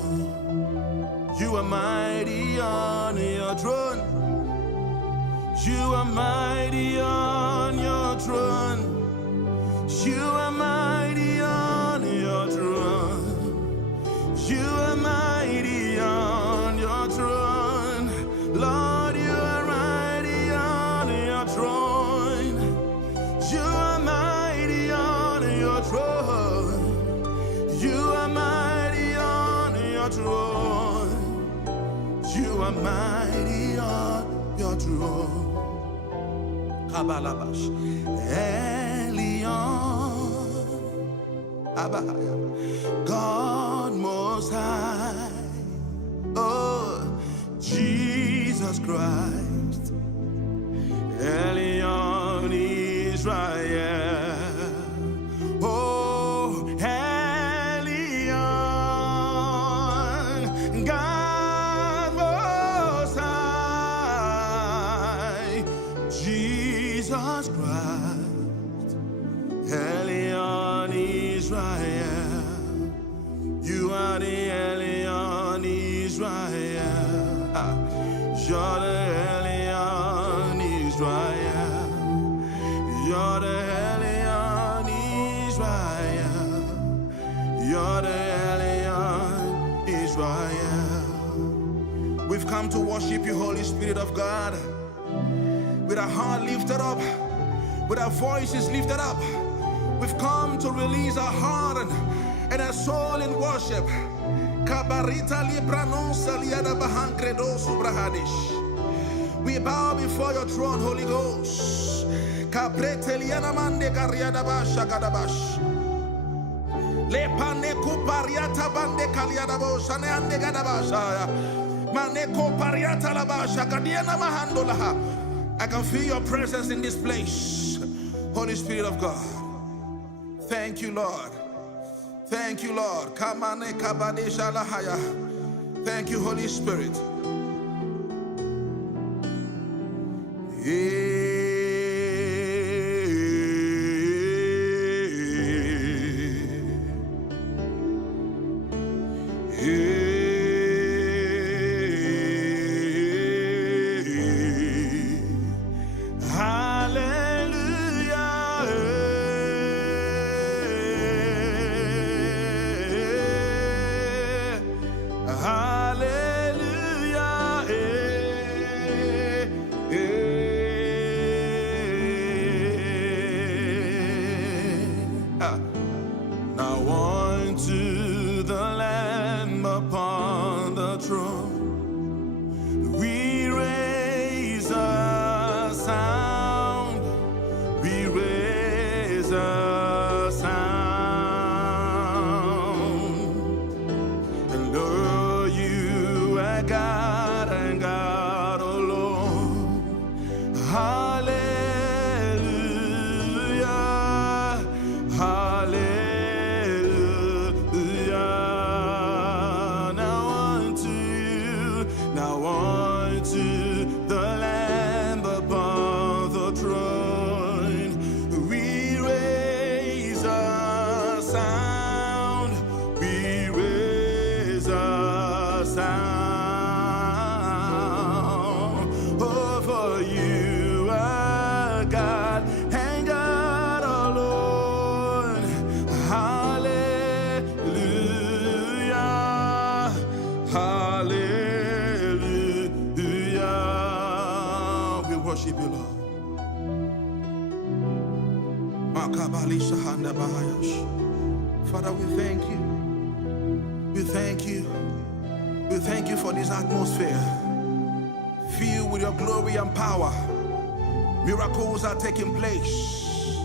You are mighty on your throne. You are mighty on your throne. You are mighty on your throne. You are mighty on your throne. Lord, you are mighty on your throne. You are mighty on your throne. You are mighty on your throne. You are mighty on your throne. Kabalabash. Elion. Abahaya. God most high. Oh, Jesus Christ. Elion Israel. Oh, Elion, God most high, Jesus Christ, Elion Israel, you are the Elion Israel, you're the Elion Israel, you're the Elion Israel, you're the Elion Israel. We've come to worship you, Holy Spirit of God, with our heart lifted up, with our voices lifted up. We've come to release our heart and our soul in worship. We bow before your throne, Holy Ghost. Kapreteliana mande kariadabasha gadabash. Lepane kupariata bande kaliadabosha ne ande gadabasha. Maneko pariata labasha gadiana mahandolaha. I can feel your presence in this place, Holy Spirit of God. Thank you, Lord. Thank you, Lord. Kamane kabadesha lahaya. Thank you, Holy Spirit. Now unto the Lamb upon the throne, we raise a sound, we raise a sound, and lo, you are God and God alone. Hallelujah, hallelujah. Now unto the Lamb upon the throne, we raise a sound, we raise a sound. Oh, for you are God and God alone. Hallelujah, hallelujah. Worship you, Lord. Father, we thank you. We thank you. We thank you for this atmosphere filled with your glory and power. Miracles are taking place.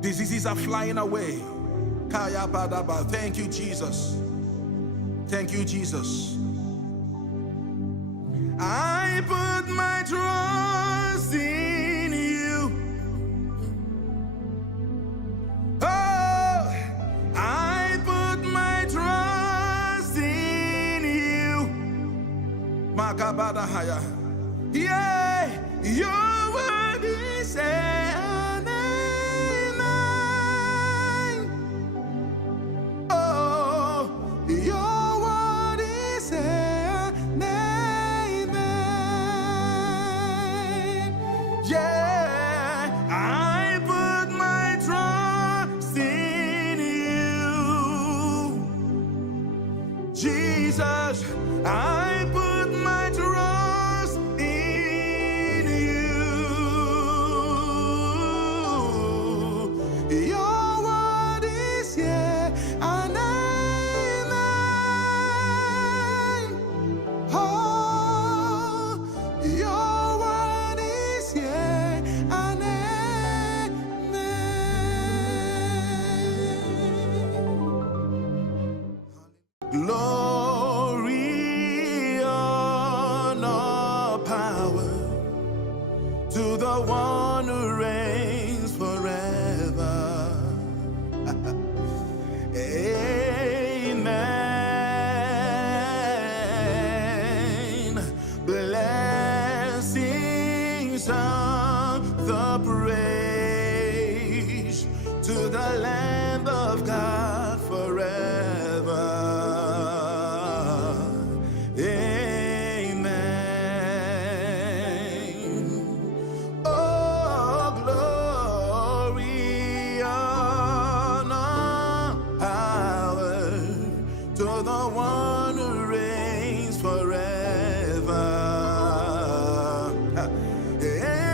Diseases are flying away. Thank you, Jesus. Thank you, Jesus. I put my trust in you. Oh, I put my trust in you. Makabadahaya. Yeah, your word is an amen. Oh, your word is an amen. Yeah, I put my trust in you, Jesus. I put my trust in you. Your word is yeah, and amen. Oh, your word is yeah, and amen. Glory, honor, power to the one who reigns forever. Amen. Blessings and the praise to the Lamb of God forever. Amen. Oh, glory, honor, power to the one who reigns forever. Amen.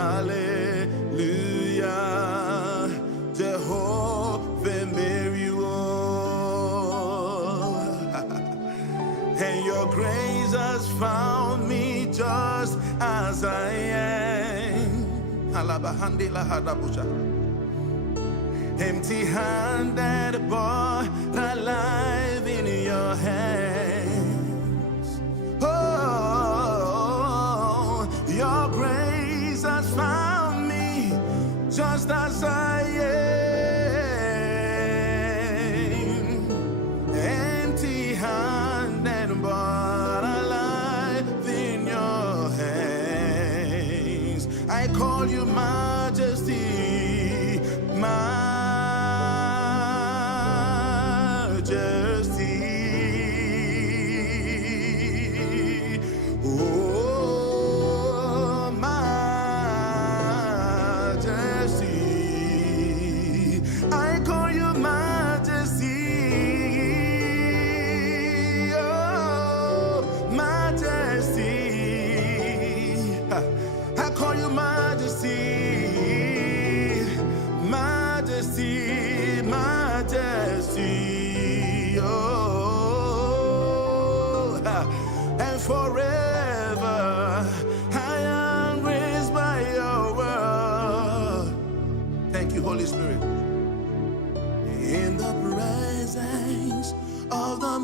hallelujah. Jehovah Meriwo. And your grace has found me just as I am. Empty-handed, but alive in your hands. Oh, your grace has found me just as I am. Empty-handed, but alive in your hands. I call you Majesty, Majesty. Oh, Majesty. I call you Majesty. Oh, Majesty. I call you Majesty. Majesty, Majesty, oh, and forever I am raised by your word. Thank you, Holy Spirit. In the presence of the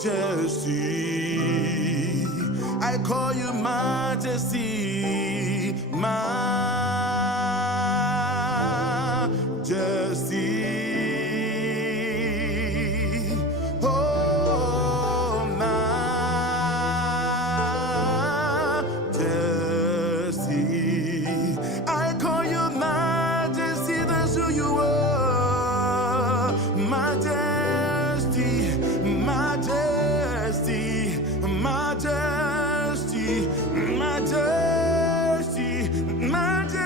Majesty, I call you Majesty, Majesty. Oh, Majesty. I call you Majesty, that's who you are. Majesty, Majesty, Majesty, Majesty, Majesty.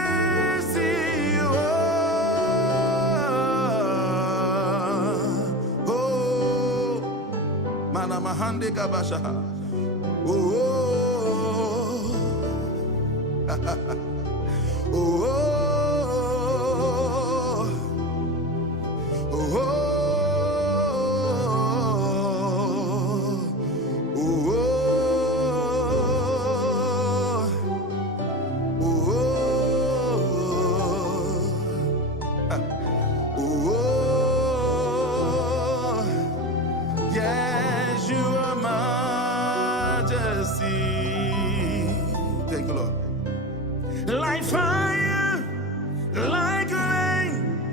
Mahande kabasha. Oh, oh, oh, oh, oh, yes, you are Majesty. Thank you, Lord. Like fire, like rain,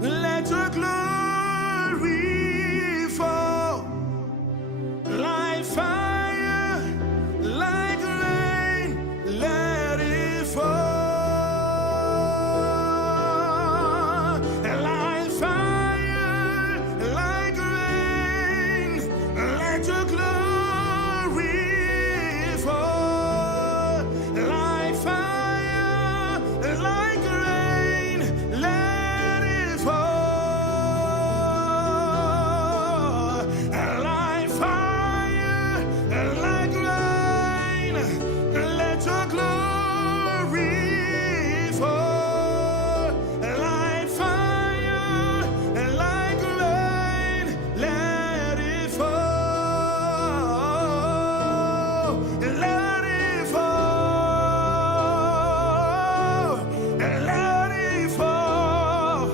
let your glory fall. Like fire, like rain, let it fall. Like fire, like rain, let your glory fall. Like fire, like rain, let it fall. Like fire, like rain, let your glory fall. Like fire, like rain, let it fall. Let it fall. Let it fall.